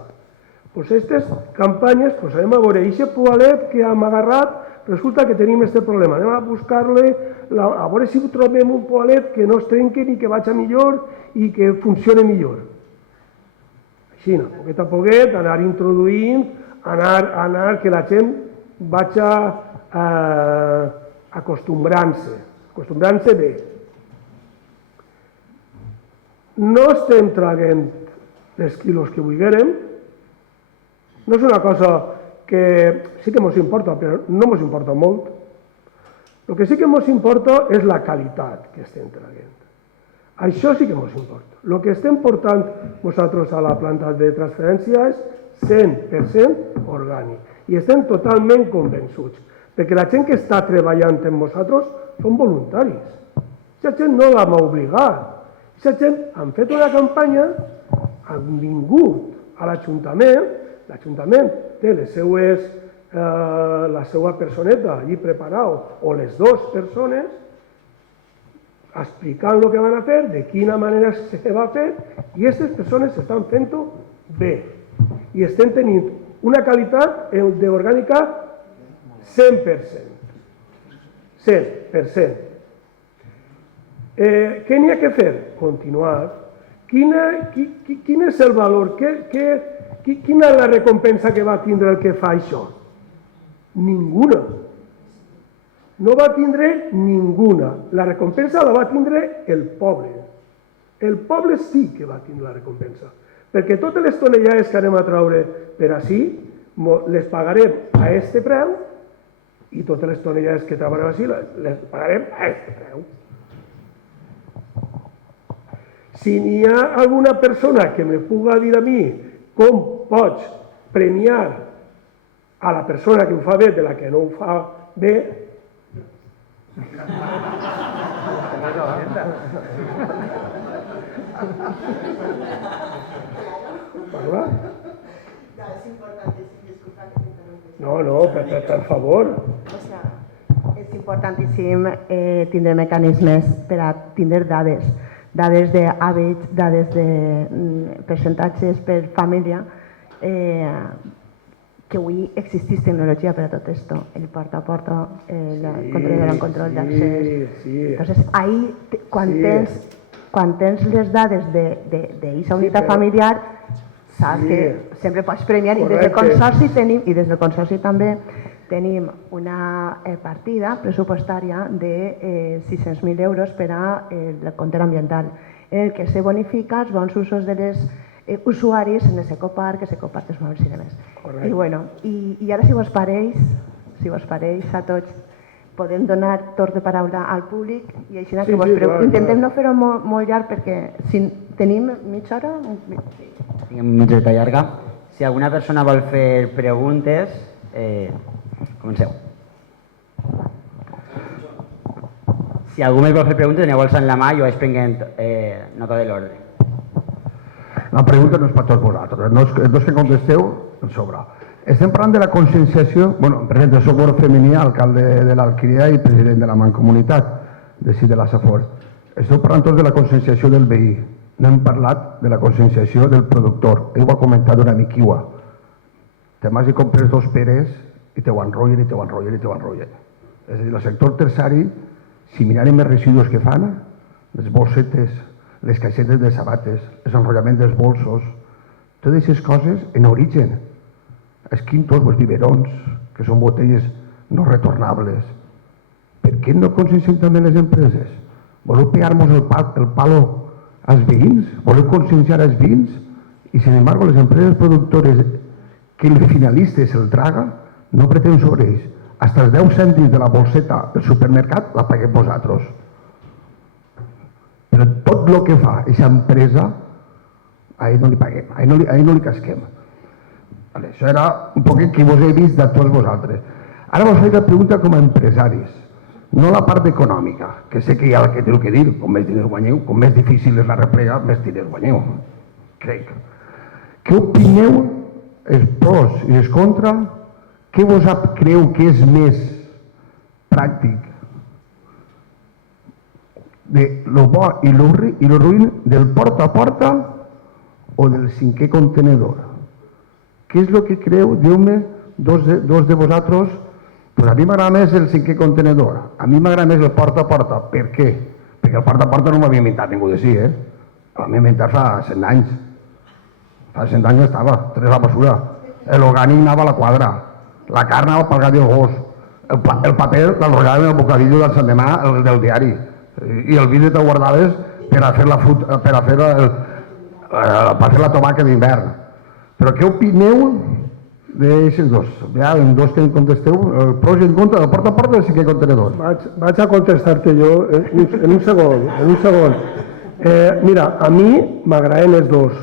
Doncs aquestes campanyes, anem a veure, aquest poalet que hem agarrat, resulta que tenim aquest problema, anem a buscar-li, a veure si trobem un poalet que no es trenqui ni que vagi millor i que funcioni millor. Així, poquet a poquet, anar introduint, anar que la gent vagi acostumbrant-se bé. No estem traguent els quilos que vulguem, no és una cosa que sí que ens importa, però no ens importa molt. El que sí que ens importa és la qualitat que estem traient. Això sí que ens importa. El que estem portant nosaltres a la planta de transferència és 100% orgànic. I estem totalment convençuts, perquè la gent que està treballant amb nosaltres són voluntaris. Aquesta gent no l'hem obligat. Aquesta gent han fet una campanya, han vingut a l'Ajuntament, l'Ajuntament té la seva personeta allí preparada, o les dues persones, explicant el que van a fer, de quina manera se va fer, i aquestes persones estan fent-ho bé. I estem tenint una qualitat d'orgànica 100%. 100%. Què n'hi ha que fer? Continuar. Quin és el valor? Quina és la recompensa que va tindre el que fa això? Ninguna. No va tindre ninguna. La recompensa la va tindre el poble. El poble sí que va tindre la recompensa. Perquè totes les tonellades que anem a traure per ací les pagarem a este preu i totes les tonellades que traurem ací les pagarem a este preu. Si n'hi ha alguna persona que me puga dir a mi com pots premiar a la persona que ho fa bé de la que no ho fa bé, parla? No, per favor. És importantíssim tindre mecanismes per a tindre dades dades d'hàbits, dades de percentatges per família, que avui existeix tecnologia per a tot esto, el porta a porta, el control d'accés. Entonces, ahí, quan tens les dades d'aquesta unitat familiar, saps que sempre pots premiar, i des del consorci també tenim una partida pressupostària de 600.000 euros per al compte ambiental, en el que se bonifica els bons usos dels usuaris en els ecoparcs, els ecoparcs mòbils i demés. I ara, si vos pareix a tots, podem donar torn de paraula al públic i així que vos intentem no fer-ho molt llarg, perquè si tenim mitja hora... Tinguem mitja horeta llarga. Si alguna persona vol fer preguntes, comenceu. Si algú més vol fer preguntes, aneu alçant la mà i jo vaig prenent nota de l'ordre. La pregunta no és per tots vosaltres, no és que contesteu en sobre. Estem parlant de la conscienciació, president, soc femení, alcalde de l'Alqueria i president de la Mancomunitat de la Safor. Esteu parlant tots de la conscienciació del veí, no hem parlat de la conscienciació del productor. Ell ho ha comentat una miquiua. Te vas i compres 2 peres i te ho enrotllen, i te ho enrotllen, i te ho enrotllen. És a dir, el sector terciari, si mirarem els residus que fan, les bossetes, les caixetes de sabates, els enrotlaments dels bolsos, totes aquestes coses en origen. Els quintos, els biberons, que són botelles no retornables. Per què no conscienciem també les empreses? Voleu pegar-nos el palo als veïns? Voleu conscienciar els veïns? I, sin embargo, les empreses productores que el finalista se'l traga, no pretén sobre ells. Hasta els 10 cèntims de la bolseta del supermercat la paguem vosaltres. Però tot el que fa aquesta empresa, a ell no li paguem, a ell no li casquem. Això era un poquet que vos he vist de tots vosaltres. Ara vos faig la pregunta com a empresaris, no la part econòmica, que sé que hi ha el que teniu que dir, com més diners guanyeu, com més difícil és la replega, més diners guanyeu. Crec. Què opineu, els pros i els contra? Què vos creu que és més pràctic de lo bo i lo ruïn del porta a porta o del 5è contenedor? Què és el que creu? Diu-me, dos de vosaltres, pues a mi m'agrada més el 5è contenedor, a mi m'agrada més el porta a porta. Per què? Perquè el porta a porta no m'havia inventat ningú de si, l'havia inventat fa 100 anys. Fa 100 anys estava, tres a la basura. L'orgànic anava a la quadra, la carn anava pel gat i el gos, el paper l'enrotllaven en el bocadillo del Sant Demà, el del diari, i el vidre te'l guardaves per a fer la tomàquet d'hivern. Però què opineu d'aixes dos? Ja, en dos que em contesteu, el pros i en contra del porta a porta del 5è contenedor. Vaig a contestar-te jo en un segon. Mira, a mi m'agraden els dos.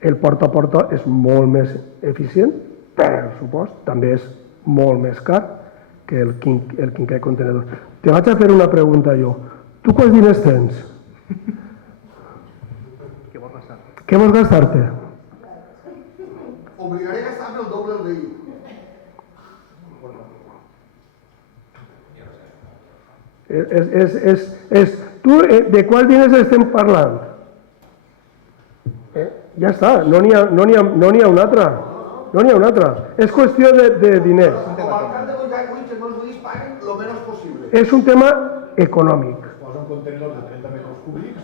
El porta a porta és molt més eficient, per supost, també és molt més car que el 5è contenedor. Te vaig a fer una pregunta jo. Tu quants diners tens? Què vols gastar-te? Obligaré a gastar-me el doble del veí. Tu, de quals diners estem parlant? Ja està, no n'hi ha un altre. No n'hi ha un altre. És qüestió de diners. Com a alcalde vull que els veïns paguen el menys possible. És un tema econòmic. Posa un contenidor de 30 metres cúbics.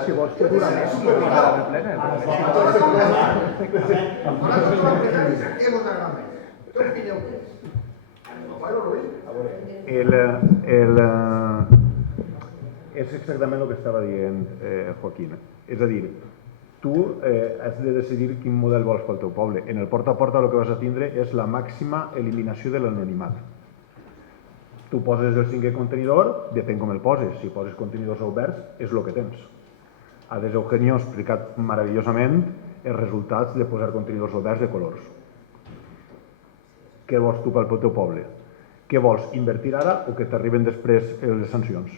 Si vols que dura més, no dura el plena. Què vos agrada més? Què opineu més? És exactament el que estava dient Joaquín. És a dir, tu has de decidir quin model vols pel teu poble. En el porta a porta el que vas a tindre és la màxima eliminació de l'anonimat. Tu poses el 5è contenidor, depèn com el poses. Si poses contenidors oberts, és el que tens. Ades Eugenio ha explicat meravellosament els resultats de posar contenidors oberts de colors. Què vols tu pel teu poble? Què vols, invertir ara o que t'arriben després les sancions?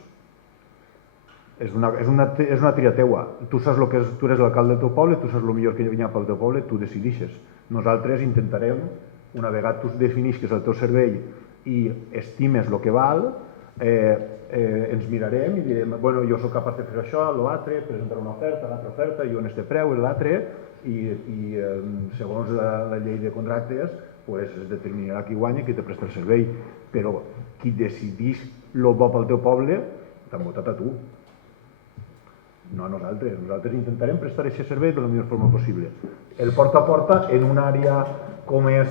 És una tria teua. Tu saps el que és, tu eres l'alcalde del teu poble, tu saps el millor que hi ha pel teu poble, tu decidixes. Nosaltres intentarem, una vegada tu definisques el teu servei i estimes el que val, ens mirarem i direm, bueno, jo sóc capaç de fer això, l'altre, presentar una oferta, l'altra oferta, jo en este preu, l'altre, i segons la llei de contractes es determinarà qui guanya i qui te presta el servei, però qui decideix el bo pel teu poble t'han votat a tu, no a nosaltres. Nosaltres intentarem prestar aquest servei de la millor forma possible. El porta a porta en una àrea com és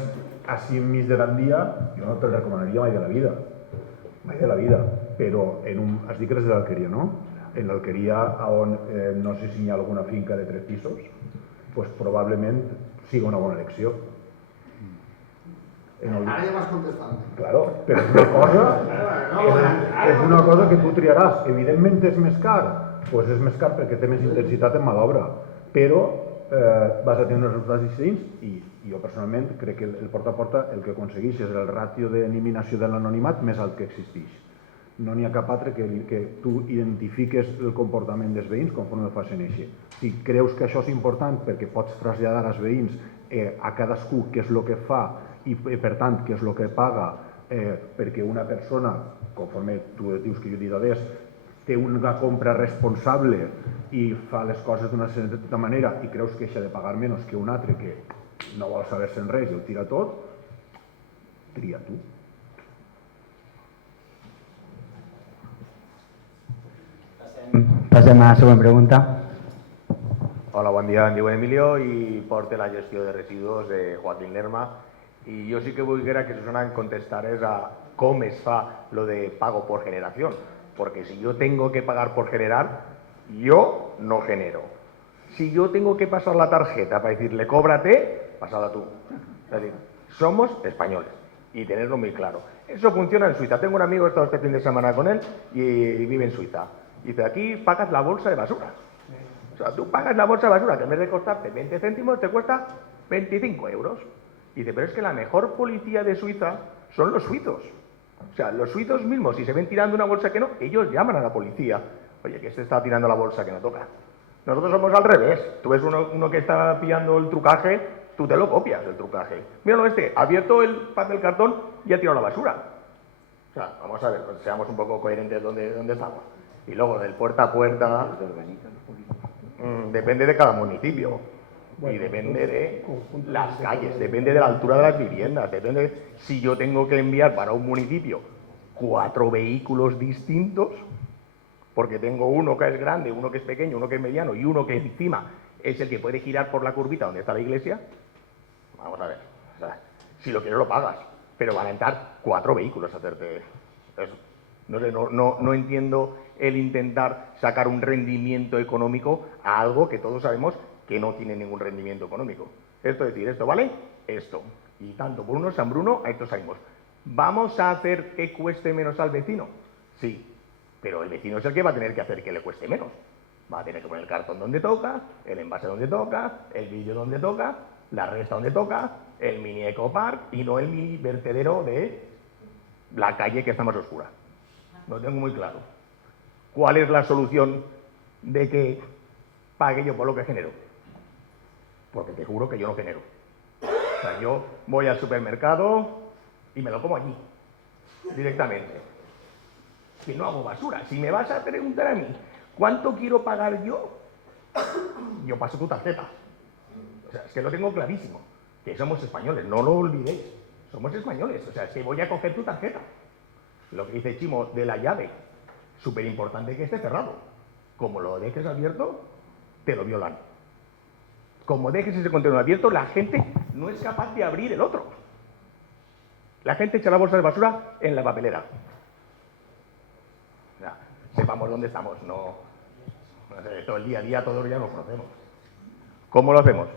així enmig de Gandia, jo no te'l recomanaria mai de la vida, però has dit que eres de l'Alqueria, no? En l'Alqueria, on no sé si hi ha alguna finca de 3 pisos, doncs probablement sigui una bona elecció. Ara ja vas contestant. Claro, però és una cosa que tu triaràs. Evidentment és més car, doncs és més car perquè té més intensitat en mà d'obra, però vas a tenir uns resultats distints i jo personalment crec que el porta a porta el que aconsegueix és el ràtio d'eliminació de l'anonimat més alt que existeix. No n'hi ha cap altre que tu identifiques el comportament dels veïns conforme el facin així. Si creus que això és important perquè pots traslladar als veïns a cadascú què és el que fa i per tant què és el que paga perquè una persona, conforme tu dius que jo he dit adés, té una compra responsable i fa les coses d'una certa manera i creus que deixa de pagar menys que un altre que no vol saber-se'n res i ho tira tot, tria tu. Passem a la següent pregunta. Hola, bon dia, em diu Emilio i porte la gestió de residus de Joaquín Lerma i jo sí que volguera que Susana em contestarés a com es fa lo de pago por generación, porque si yo tengo que pagar por generar, yo no genero. Si yo tengo que pasar la tarjeta para decirle cóbrate, pasada tú. Es decir, somos españoles y tenerlo muy claro. Eso funciona en Suiza. Tengo un amigo, he estado este fin de semana con él y vive en Suiza. Dice, aquí pagas la bolsa de basura. O sea, tú pagas la bolsa de basura que en vez de costarte 20 céntimos te cuesta 25 euros. Dice, pero es que la mejor policía de Suiza son los suizos. O sea, los suizos mismos, si se ven tirando una bolsa que no, ellos llaman a la policía. Oye, que se está tirando la bolsa que no toca. Nosotros somos al revés. Tú ves uno que está pillando el trucaje, tú te lo copias el trucaje. Míralo este, ha abierto el papel cartón y ha tirado la basura. O sea, vamos a ver, pues seamos un poco coherentes donde estamos. Y luego del puerta a puerta, depende de cada municipio. Y depende de las calles, depende de la altura de las viviendas, depende de si yo tengo que enviar para un municipio 4 vehículos distintos, porque tengo uno que es grande, uno que es pequeño, uno que es mediano y uno que encima es el que puede girar por la curvita donde está la iglesia. Vamos a ver, o sea, si lo quieres lo pagas, pero van a entrar 4 vehículos a hacerte eso. No sé, no entiendo el intentar sacar un rendimiento económico a algo que todos sabemos que no tiene ningún rendimiento económico. Esto es decir, esto vale, esto. Y tanto por uno San Bruno, a estos salimos. ¿Vamos a hacer que cueste menos al vecino? Sí, pero el vecino es el que va a tener que hacer que le cueste menos. Va a tener que poner el cartón donde toca, el envase donde toca, el vidrio donde toca, la resta donde toca, el mini ecopark y no el mini vertedero de la calle que está más oscura. Lo tengo muy claro. ¿Cuál es la solución de que pague yo por lo que genero? Porque te juro que yo no genero. O sea, yo voy al supermercado y me lo como allí, directamente. Que no hago basura. Si me vas a preguntar a mí, ¿cuánto quiero pagar yo? Yo paso tu tarjeta. O sea, es que lo tengo clarísimo. Que somos españoles, no lo olvidéis. Somos españoles, o sea, es que voy a coger tu tarjeta. Lo que dice Chimo de la llave, súper importante que esté cerrado. Como lo dejes abierto, te lo violan. Como dejes ese contenedor abierto, la gente no es capaz de abrir el otro. La gente echa la bolsa de basura en la papelera. O sea, sepamos dónde estamos, no sé, todo el día a día todos ya nos conocemos. ¿Cómo lo hacemos?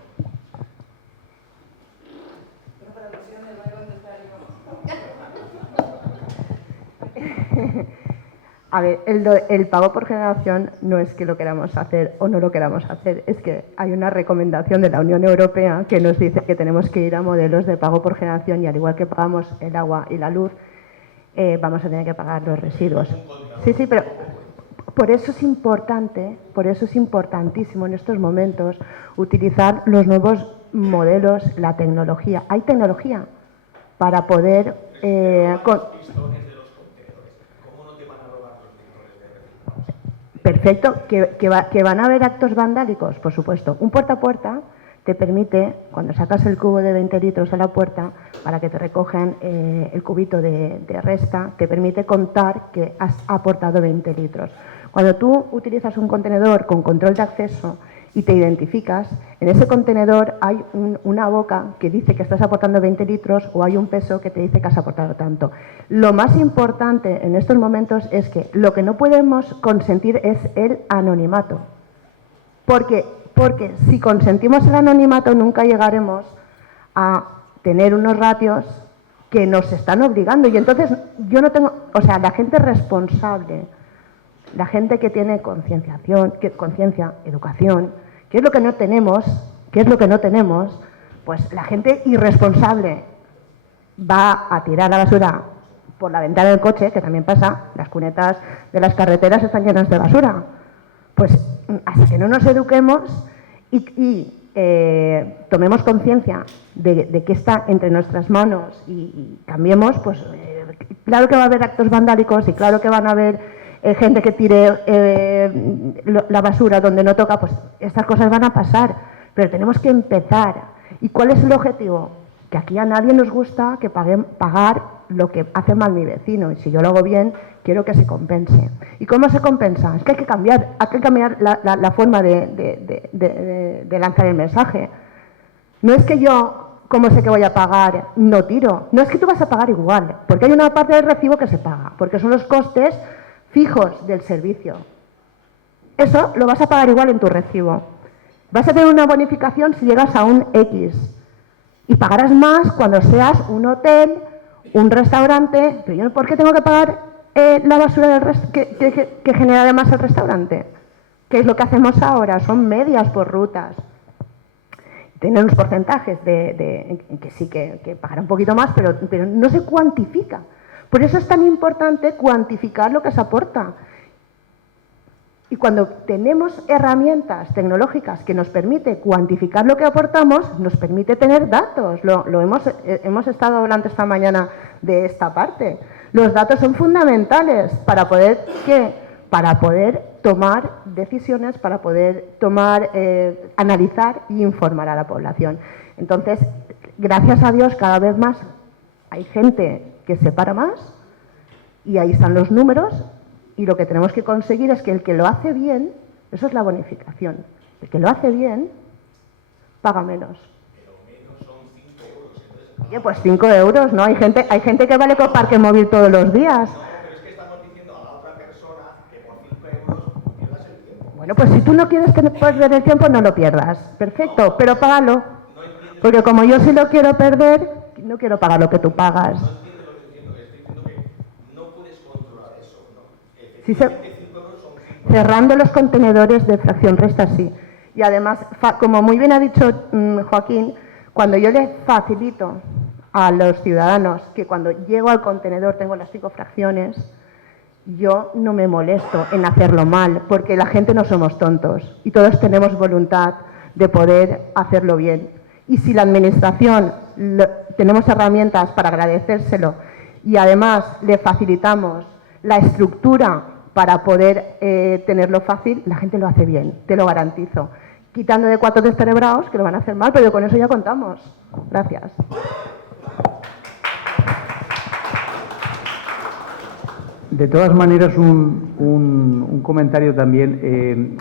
A ver, el pago por generación no es que lo queramos hacer o no lo queramos hacer, es que hay una recomendación de la Unión Europea que nos dice que tenemos que ir a modelos de pago por generación y al igual que pagamos el agua y la luz, vamos a tener que pagar los residuos. Sí, pero por eso es importante, por eso es importantísimo en estos momentos utilizar los nuevos modelos, la tecnología. Hay tecnología para poder... perfecto, que van a haber actos vandálicos, por supuesto. Un puerta a puerta te permite, cuando sacas el cubo de 20 litros a la puerta, para que te recojan el cubito de resta, te permite contar que has aportado 20 litros. Cuando tú utilizas un contenedor con control de acceso y te identificas, en ese contenedor hay una boca que dice que estás aportando 20 litros o hay un peso que te dice que has aportado tanto. Lo más importante en estos momentos es que lo que no podemos consentir es el anonimato. Porque si consentimos el anonimato nunca llegaremos a tener unos ratios que nos están obligando. Y entonces yo no tengo, o sea, la gente responsable, la gente que tiene conciencia, educación, ¿qué es lo que no tenemos? ¿Qué es lo que no tenemos? Pues la gente irresponsable va a tirar la basura por la ventana del coche, que también pasa, las cunetas de las carreteras están llenas de basura. Pues hasta que no nos eduquemos y tomemos conciencia de que está entre nuestras manos y cambiemos, pues claro que va a haber actos vandálicos y claro que van a haber gente que tire la basura donde no toca, pues estas cosas van a pasar, pero tenemos que empezar. ¿Y cuál es el objetivo? Que aquí a nadie nos gusta que pagar lo que hace mal mi vecino, y si yo lo hago bien, quiero que se compense. ¿Y cómo se compensa? Es que hay que cambiar la forma de lanzar el mensaje. No es que yo, como sé que voy a pagar, no tiro. No es que tú vas a pagar igual, porque hay una parte del recibo que se paga, porque son los costes fijos del servicio. Eso lo vas a pagar igual en tu recibo. Vas a tener una bonificación si llegas a un X. Y pagarás más cuando seas un hotel, un restaurante. Pero yo, ¿por qué tengo que pagar la basura que genera además el restaurante? ¿Qué es lo que hacemos ahora? Son medias por rutas. Tienen unos porcentajes que sí que pagará un poquito más, pero no se cuantifica. Por eso es tan importante cuantificar lo que se aporta. Y cuando tenemos herramientas tecnológicas que nos permite cuantificar lo que aportamos, nos permite tener datos. Lo hemos estado hablando esta mañana de esta parte. Los datos son fundamentales para poder tomar decisiones, para poder analizar y informar a la población. Entonces, gracias a Dios, cada vez más hay gente que se para más y ahí están los números. Y lo que tenemos que conseguir es que el que lo hace bien, eso es la bonificación, el que lo hace bien, paga menos. Oye, pues 5 euros, ¿no? Hay gente que vale con parque móvil todos los días. Pero es que estamos diciendo a la otra persona que por 5 euros pierdas el tiempo. Bueno, pues si tú no quieres perder el tiempo, no lo pierdas. Perfecto, pero págalo. Porque como yo sí lo quiero perder, no quiero pagar lo que tú pagas. Sí, cerrando los contenedores de fracción resta, sí. Y además, como muy bien ha dicho Joaquín, cuando yo le facilito a los ciudadanos que cuando llego al contenedor tengo las 5 fracciones, yo no me molesto en hacerlo mal, porque la gente no somos tontos y todos tenemos voluntad de poder hacerlo bien. Y si la administración tenemos herramientas para agradecérselo y además le facilitamos la estructura para poder tenerlo fácil, la gente lo hace bien, te lo garantizo. Quitando de 4 descerebrados, que lo van a hacer mal, pero con eso ya contamos. Gracias. De todas maneras, un comentario también.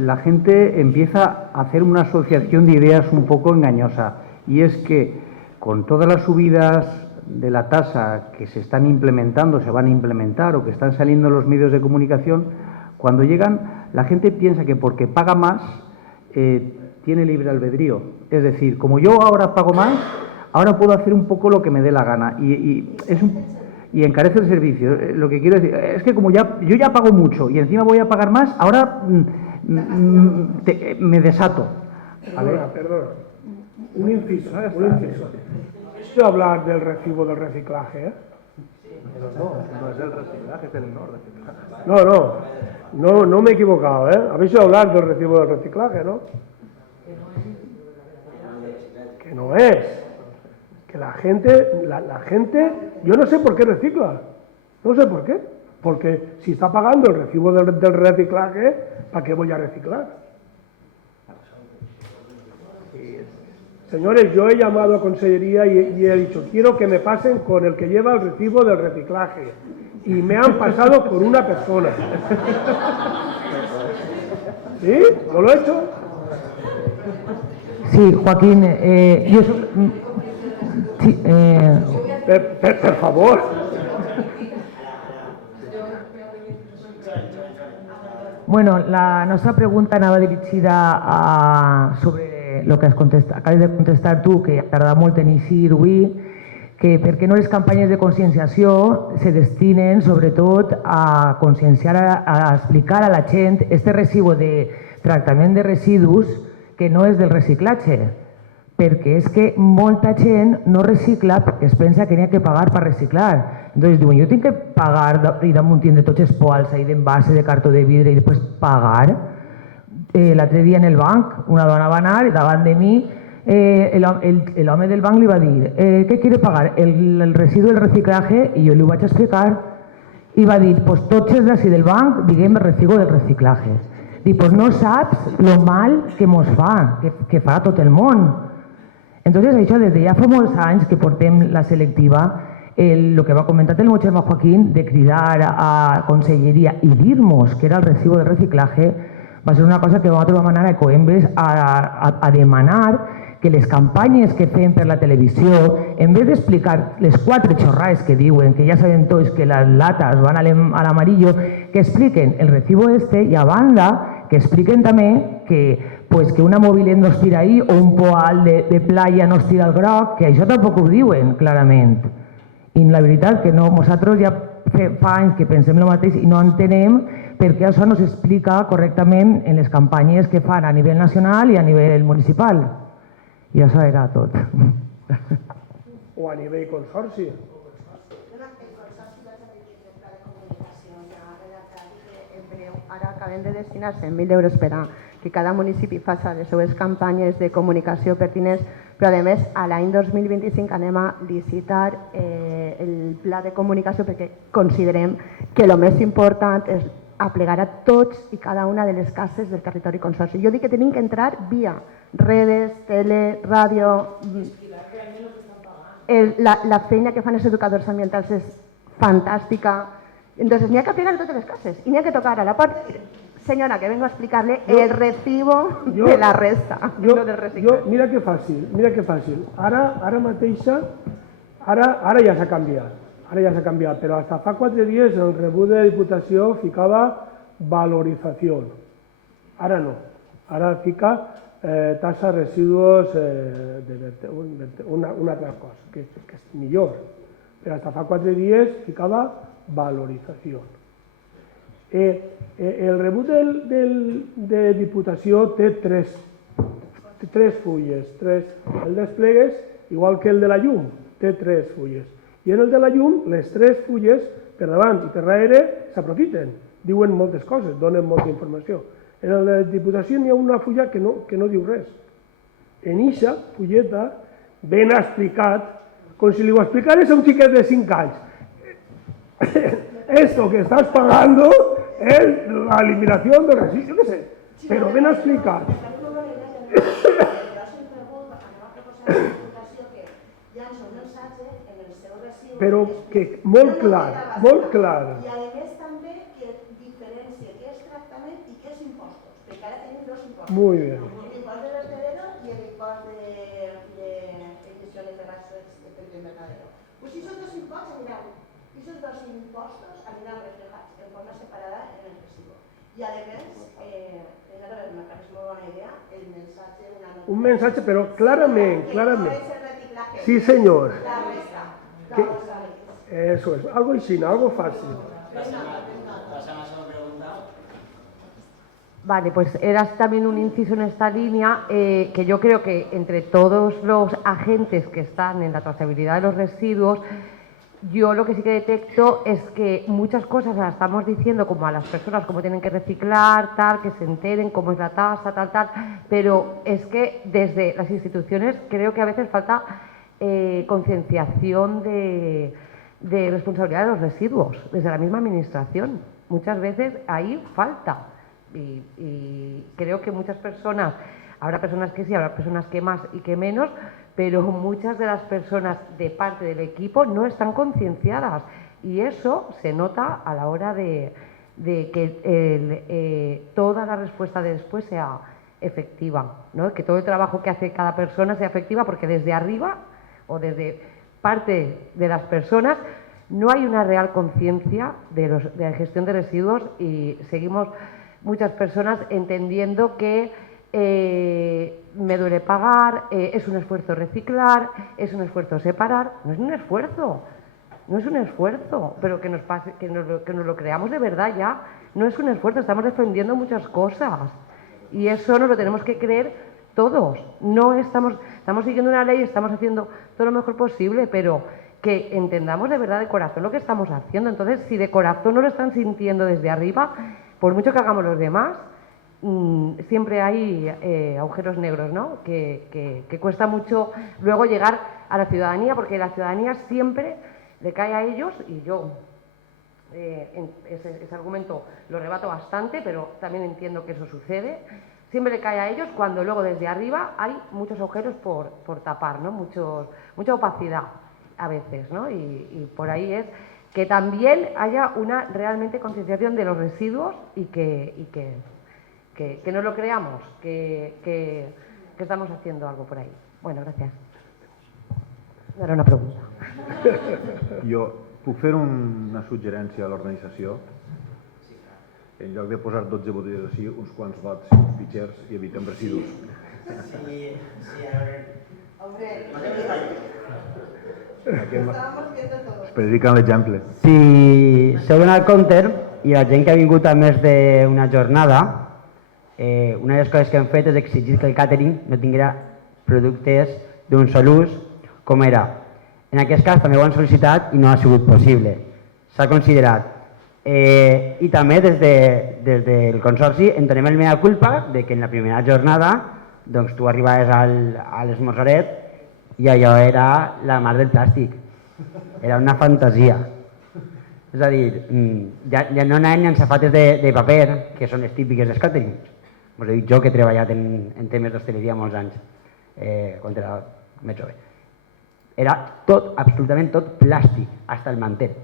La gente empieza a hacer una asociación de ideas un poco engañosa, y es que con todas las subidas de la tasa que se están implementando, se van a implementar o que están saliendo en los medios de comunicación, cuando llegan, la gente piensa que porque paga más tiene libre albedrío. Es decir, como yo ahora pago más, ahora puedo hacer un poco lo que me dé la gana y encarece el servicio. Lo que quiero decir es que como yo ya pago mucho y encima voy a pagar más, ahora me desato. Perdona. Un inciso. Quiero hablar del recibo del reciclaje, ¿eh? No es el reciclaje, es el no reciclaje. No me he equivocado, ¿eh? Habéis oído hablar del recibo del reciclaje, ¿no? Que no es. Que la gente, yo no sé por qué recicla. No sé por qué. Porque si está pagando el recibo del reciclaje, ¿para qué voy a reciclar? Señores, yo he llamado a Consellería y he dicho, quiero que me pasen con el que lleva el recibo del reciclaje. Y me han pasado por una persona. ¿Sí? ¿No lo he hecho? Sí, Joaquín, por favor. Bueno, la nostra pregunta anava dirigida sobre el que acabes de contestar tu, que ha tardat molt en eixir avui, que per què no les campanyes de conscienciació se destinen sobretot a conscienciar, a explicar a la gent este recibo de tractament de residus que no és del reciclatge, perquè és que molta gent no recicla perquè es pensa que n'hi ha que pagar per reciclar. Entonces diuen, jo tinc que pagar i damunt de tots els poals ahí d'envase, de cartó de vidre i després pagar. L'altre dia en el banc una dona va anar i davant de mi l'home del banc li va dir ¿qué quiere pagar? El residu del reciclaje, i jo li ho vaig explicar i va dir, pues tots els d'ací del banc diguem el recibo del reciclaje. Dic, pues no saps lo mal que mos fa, que fa a tot el món. Entonces això des de ja fa molts anys que portem la selectiva, el que va comentar el meu germà Joaquín de cridar a Conselleria i dir-nos que era el recibo del reciclaje va ser una cosa que nosaltres vam anar a Coembes a demanar que les campanyes que fem per la televisió, en vez d'explicar les 4 xorrades que diuen, que ja sabem tots que les latas van a l'amarillo, que expliquen el recibo este i a banda que expliquen també que una mobilet no es tira ahí o un poal de playa no es tira al groc, que això tampoc ho diuen clarament. I la veritat que no, nosaltres ja fa anys que pensem el mateix i no entenem per què això no s'explica correctament en les campanyes que fan a nivell nacional i a nivell municipal. I això era tot. O a nivell consorci. Ara acabem de destinar 100.000 euros per a que cada municipi faci les seves campanyes de comunicació pertinents, però a més a l'any 2025 anem a licitar el pla de comunicació perquè considerem que el més important és aplegar a tots i cada una de les cases del territori consorci. Jo dic que tenim que entrar via redes, tele, ràdio. La feina que fan els educadors ambientals és fantàstica. Entonces n'hi ha que aplegar a totes les cases i n'hi ha que tocar a la porta. Senyora, que vengo a explicarle el recibo de la resta, no del reciclatge. Mira que fàcil. Ara mateixa, ara ja s'ha canviat. Ara ja s'ha canviat, però hasta fa 4 dies el rebut de Diputació ficava valorització. Ara no. Ara fica tasa de residuos una altra cosa, que és millor. Però hasta fa 4 dies ficava valorització. El rebut de Diputació té 3 fulles. El desplegues, igual que el de la llum, té 3 fulles. I en el de la llum, les 3 fulles, per davant i per darrere, s'aprofiten. Diuen moltes coses, donen molta informació. En el de Diputació n'hi ha una fulla que no diu res. En eixa fulleta ben explicat, com si li ho explicares a un xiquet de 5 anys. Esto que estás pagando es la eliminación de residuos, yo qué sé, pero ven a explicar. Però que molt clar, molt clar. I a més també que diferència què és tractament i què és impostos, perquè ara tenim 2 impostos. Muy bien. L'impost de vertedero i l'impost de emisiones de gasos de efecto invernadero. Pues esos 2 impostos aniran reflejats en forma separada en el recibo. I a més, me parece molt bona idea, el missatge... Un missatge, però clarament. Sí, senyor. Eso es, algo així, algo fàcil. Vale, pues era también un inciso en esta línea que yo creo que entre todos los agentes que están en la trazabilidad de los residuos, yo lo que sí que detecto es que muchas cosas las estamos diciendo como a las personas cómo tienen que reciclar, tal, que se enteren cómo es la tasa, tal, pero es que desde las instituciones creo que a veces falta concienciación de de responsabilidad de los residuos desde la misma administración. Muchas veces ahí falta y creo que muchas personas, habrá personas que sí, habrá personas que más y que menos, pero muchas de las personas de parte del equipo no están concienciadas y eso se nota a la hora de que toda la respuesta de después sea efectiva, ¿no? Que todo el trabajo que hace cada persona sea efectiva, porque desde arriba o desde parte de las personas no hay una real conciencia de la gestión de residuos y seguimos muchas personas entendiendo que me duele pagar, es un esfuerzo reciclar, es un esfuerzo separar. No es un esfuerzo, no es un esfuerzo, pero que nos lo creamos de verdad ya. No es un esfuerzo, estamos defendiendo muchas cosas y eso nos lo tenemos que creer todos. No estamos siguiendo una ley, estamos haciendo todo lo mejor posible, pero que entendamos de verdad de corazón lo que estamos haciendo. Entonces, si de corazón no lo están sintiendo desde arriba, por mucho que hagamos los demás, siempre hay agujeros negros, ¿no? Que cuesta mucho luego llegar a la ciudadanía, porque la ciudadanía siempre le cae a ellos, y yo ese argumento lo rebato bastante, pero también entiendo que eso sucede, siempre le cae a ellos cuando luego desde arriba hay muchos agujeros por tapar, ¿no? Mucha opacidad a veces, ¿no? Y por ahí es que también haya una realmente concienciación de los residuos y que no lo creamos, que estamos haciendo algo por ahí. Bueno, gracias. Era una pregunta. Jo puc fer una suggerència a l'organització? En lloc de posar 12 botelles així, uns quants lots i uns pitxers i evitem residus. Sí, a ver. Es predica l'exemple. Si s'heu donat compte, i la gent que ha vingut a més d'una jornada, una de les coses que hem fet és exigir que el càtering no tinguera productes d'un sol ús, com era. En aquest cas també ho han sol·licitat i no ha sigut possible. S'ha considerat. I també des del Consorci entenem el mea culpa de que en la primera jornada doncs, tu arribaves a l'esmorzaret i allò era la mar del plàstic. Era una fantasia. És a dir, ja no anaven ni en safates de paper, que són les típiques dels càterings. Us he dit jo que he treballat en temes d'hostaleria molts anys, quan era més jove. Era tot, absolutament tot plàstic, fins el mantel.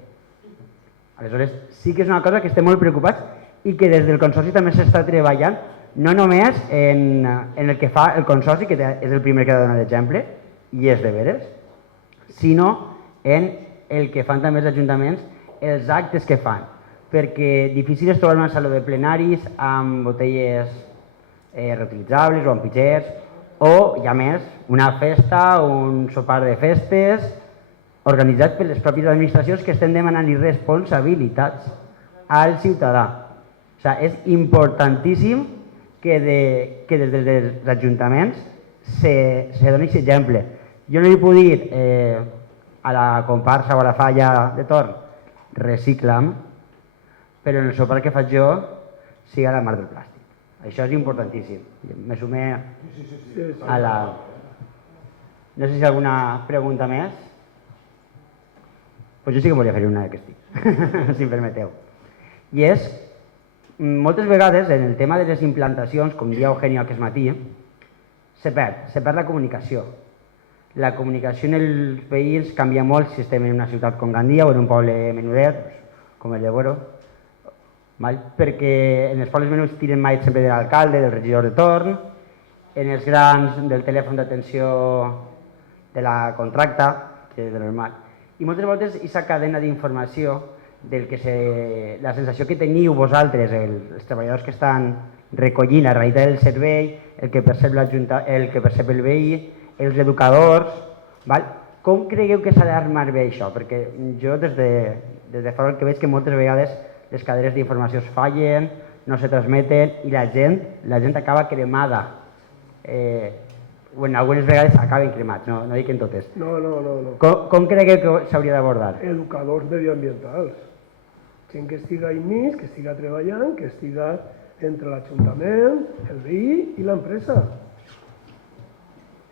Aleshores, sí que és una cosa que estem molt preocupats i que des del Consorci també s'està treballant, no només en el que fa el Consorci, que és el primer que ha de donar l'exemple, i és de veres, sinó en el que fan també els ajuntaments, els actes que fan, perquè difícil és trobar una sala de plenaris amb botelles reutilitzables o amb pitxers, o, ja més, una festa, un sopar de festes, organitzat per les pròpies administracions que estem demanant responsabilitats al ciutadà. O sigui, és importantíssim que des dels ajuntaments se doni aquest exemple. Jo no li puc dir a la comparsa o a la falla de torn reciclam, però en el sopar que faig jo siga la mar del plàstic. Això és importantíssim. Me sumé a la... No sé si hi ha alguna pregunta més. Pues jo sí que volia fer una d'aquestes, si em permeteu. I és, moltes vegades en el tema de les implantacions, com dia Eugenio aquest matí, se perd la comunicació. La comunicació en els veïns canvia molt si estem en una ciutat com Gandia o en un poble menudet, com el de Boro, perquè en els pobles menuts tiren mai sempre de l'alcalde, del regidor de torn, en els grans del telèfon d'atenció de la contracta, que és de normal. I moltes voltes aquesta cadena d'informació del que la sensació que teniu vosaltres, els treballadors que estan recollint la realitat del servei, el que percep el veí, els educadors, com creieu que s'ha d'armar bé això? Perquè jo des de fora el que veig que moltes vegades les cadenes d'informació es fallen, no se transmeten i la gent acaba cremada. Bueno, algunes vegades acaben cremats, no dic en totes. No. Com creieu que s'hauria d'abordar? Educadors mediambientals. Gent que estiga a mig, que estiga treballant, que estiga entre l'Ajuntament, el veí i l'empresa.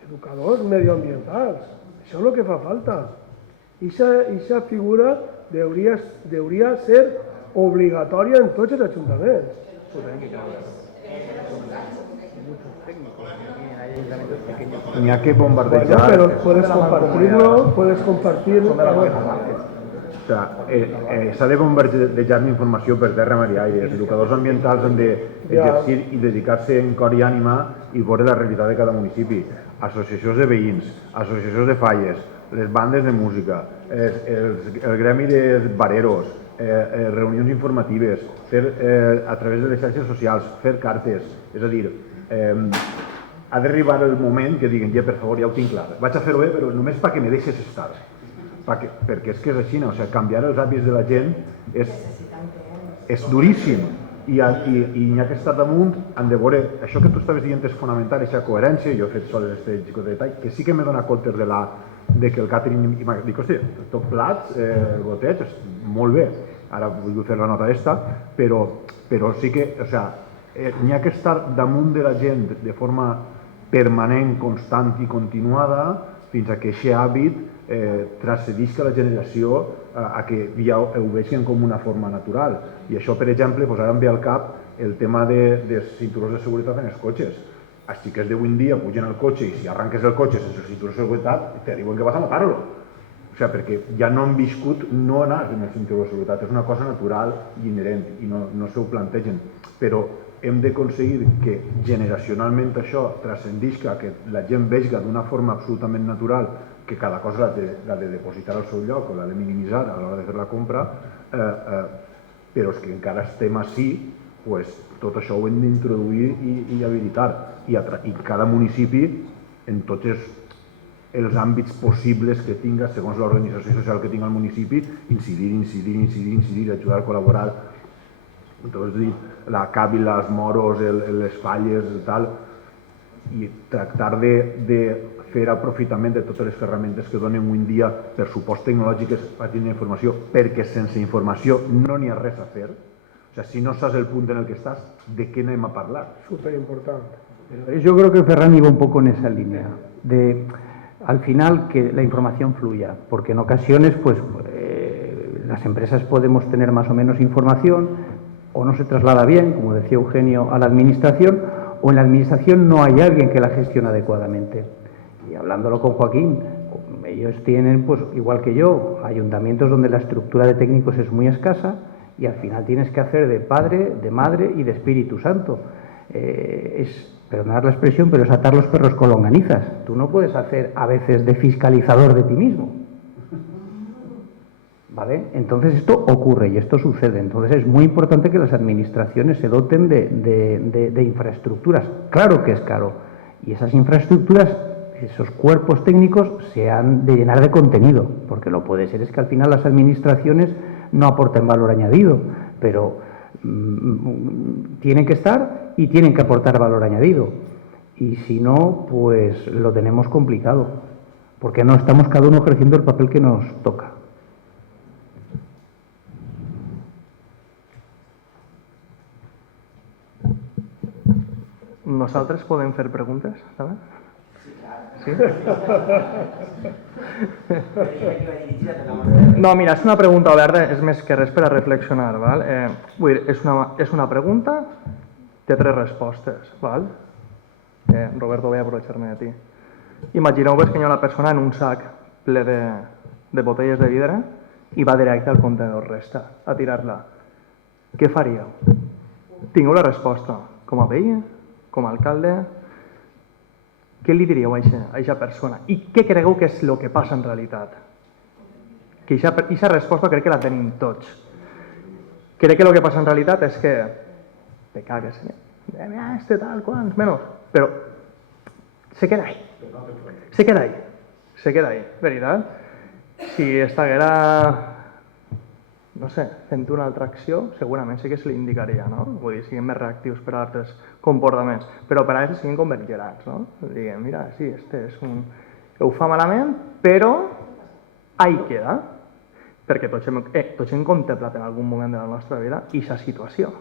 Educadors medioambientals. Això és el que fa falta. Aquesta figura hauria ser obligatòria en tots els ajuntaments. N'hi ha que bombardejar... Pero puedes compartirlo. O sea, s'ha de bombardejar d'informació per terra, mar i aire. Els educadors ambientals han d'exercir i dedicar-se en cor i ànima i veure la realitat de cada municipi. Associacions de veïns, associacions de falles, les bandes de música, el gremi de bareros, reunions informatives, a través de les xarxes socials, fer cartes. És a dir, ha d'arribar el moment que diguin, ja, per favor, ja ho tinc clar, vaig a fer-ho bé, però només perquè me deixes estar. Perquè és que és així, canviar els hàbits de la gent és duríssim i n'hi ha que estar damunt, han de veure, això que tu estaves dient és fonamental, aquesta coherència, jo he fet sols este xicot de detall, que sí que m'he donat compte de que el càtering, dic, hòstia, tot plats, goteig, molt bé, ara vull fer la nota d'esta, però sí que, n'hi ha que estar damunt de la gent de forma permanent, constant i continuada, fins a que aquest hàbit transcedisca la generació a que ja ho vegin com una forma natural. I això, per exemple, ara em ve al cap el tema de cinturons de seguretat en els cotxes. Els xiquets d'avui en dia pugen al cotxe i si arranques el cotxe sense cinturó de seguretat te diuen que vas a matar-lo. Perquè ja no han viscut no anar amb el cinturó de seguretat, és una cosa natural i inherent i no s'ho plantegen. Però hem d'aconseguir que generacionalment això transcendisca, que la gent vegi d'una forma absolutament natural que cada cosa l'ha de depositar al seu lloc o l'ha de minimitzar a l'hora de fer la compra, però és que encara estem així, tot això ho hem d'introduir i habilitar. I cada municipi, en tots els àmbits possibles que tinga, segons l'organització social que tinga el municipi, incidir, ajudar a col·laborar. La càbila, els moros, les falles, i tractar de fer aprofitament de totes les ferramentes que donen avui en dia per suports tecnològiques per tindre informació, perquè sense informació no n'hi ha res a fer. Si no saps el punt en el que estàs, ¿de qué anem a parlar? Superimportante. Yo creo que Ferran iba un poco en esa línea, de al final que la información fluya, porque en ocasiones las empresas podemos tener más o menos información o no se traslada bien, como decía Eugenio, a la administración, o en la administración no hay alguien que la gestione adecuadamente. Y hablándolo con Joaquín, ellos tienen, igual que yo, ayuntamientos donde la estructura de técnicos es muy escasa y al final tienes que hacer de padre, de madre y de Espíritu Santo. Perdonad la expresión, pero es atar los perros con longanizas. Tú no puedes hacer a veces de fiscalizador de ti mismo. ¿Vale? Entonces esto ocurre y esto sucede. Entonces es muy importante que las administraciones se doten de infraestructuras. Claro que es caro. Y esas infraestructuras, esos cuerpos técnicos se han de llenar de contenido. Porque lo puede ser es que al final las administraciones no aporten valor añadido. Pero tienen que estar y tienen que aportar valor añadido. Y si no, pues lo tenemos complicado. Porque no estamos cada uno ejerciendo el papel que nos toca. Nosaltres podem fer preguntes, ¿sabes? Sí? No, mira, és una pregunta oberta, és més que res per a reflexionar, val? Vull dir, és una pregunta, té 3 respostes, val? Roberto, voy a aprovecharme de ti. Imagineu-vos que hi ha una persona en un sac ple de botelles de vidre i va directe al contenedor resta a tirar-la. Què faríeu? Tingueu la resposta. Com a veí? Com a alcalde? Què li diríeu a aquesta persona? I què creieu que és el que passa en realitat? Que aquesta resposta crec que la tenim tots. Crec que el que passa en realitat és que te cagues, este tal, quants, menys, però se queda ahí. Se queda ahí, veritat? Si estiguera, no sé, fent una altra acció, segurament sí que se li indicaria, no? Vull dir, siguin més reactius per a altres comportaments, però per a ells siguin com bel·ligerants, no? Diguem, mira, sí, ho fa malament, però ahí queda, perquè tots hem contemplat en algun moment de la nostra vida aquesta situació.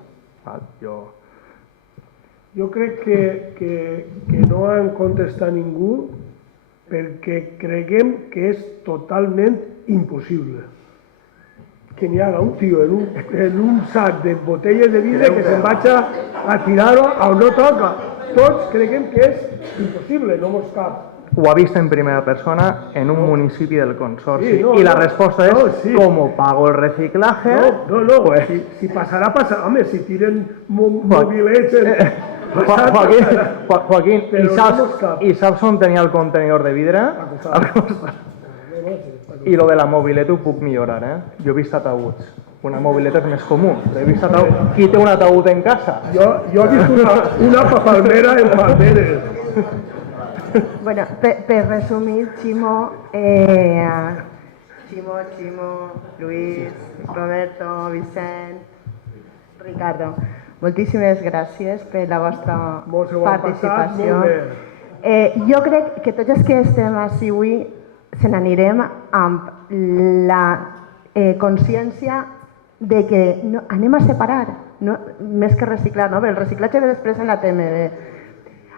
Jo crec que no han contestat ningú perquè creguem que és totalment imposible que n'hi haga un tio en un sac de botelles de vidre que se'n vagi a tirar-ho on no toca. Tots creiem que és impossible, no mos cap. Ho ha vist en primera persona en un municipi del Consorci. Sí, no, y la no, respuesta no, es, sí. ¿cómo pago el reciclaje? No, Pues, si passarà, passarà. Home, si tiren mobilets... Joaquín, Però no mos cap. ¿y saps on tenia el contenidor de vidre? Al costat. I lo de la mobileta ho puc millorar, eh? Jo he vist ataúds. Una mobileta és més comú, però he vist ataúd. Qui té un ataúd en casa? Jo he vist una palmera en palmeres. Bueno, per resumir, Ximo, Luis, Roberto, Vicent, Ricardo, moltíssimes gràcies per la vostra participació. Jo crec que tots els que estem així avui se n'anirem amb la consciència de que anem a separar, més que reciclar, no? El reciclatge ve després en la TMB.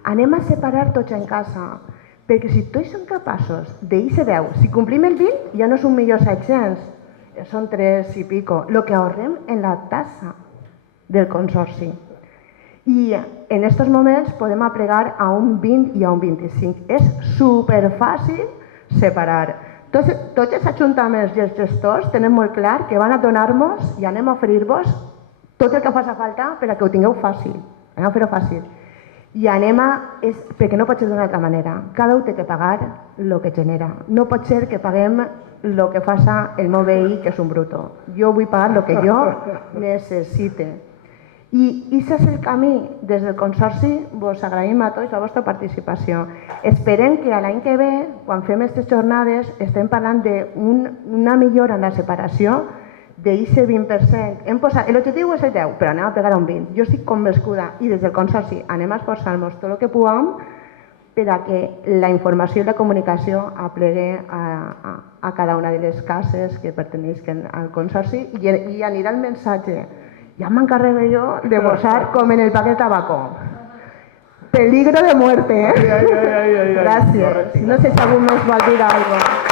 Anem a separar tots en casa, perquè si tots som capaços d'eixir 10, si complim el 20 ja no és 1.700.000, són 3 i pico, el que ahorrem en la tassa del Consorci. I en aquests moments podem aplegar a un 20 i a un 25. És superfàcil separar. Tots els ajuntaments i els gestors tenen molt clar que van a donar-nos i anem a oferir-vos tot el que faci falta perquè ho tingueu fàcil. Anem a fer-ho fàcil. I perquè no pot ser d'una altra manera. Cada un té que pagar el que genera. No pot ser que paguem el que faça el meu veí, que és un bruto. Jo vull pagar el que jo necessite. I aquest és el camí. Des del Consorci vos agraïm a tots la vostra participació. Esperem que l'any que ve, quan fem aquestes jornades, estem parlant d'una millora en la separació d'aquest 20%. L'objectiu és el 10, però anem a pegar a un 20. Jo estic convençuda i des del Consorci anem a esforçar-nos tot el que puguem per a que la informació i la comunicació aplegue a cada una de les cases que perteneixen al Consorci i anirà el missatge. Ja m'encarrego jo de posar com en el paquet de tabaco. Peligro de muerte, ¿eh? Gracias. No sé si algú més vol dir alguna cosa.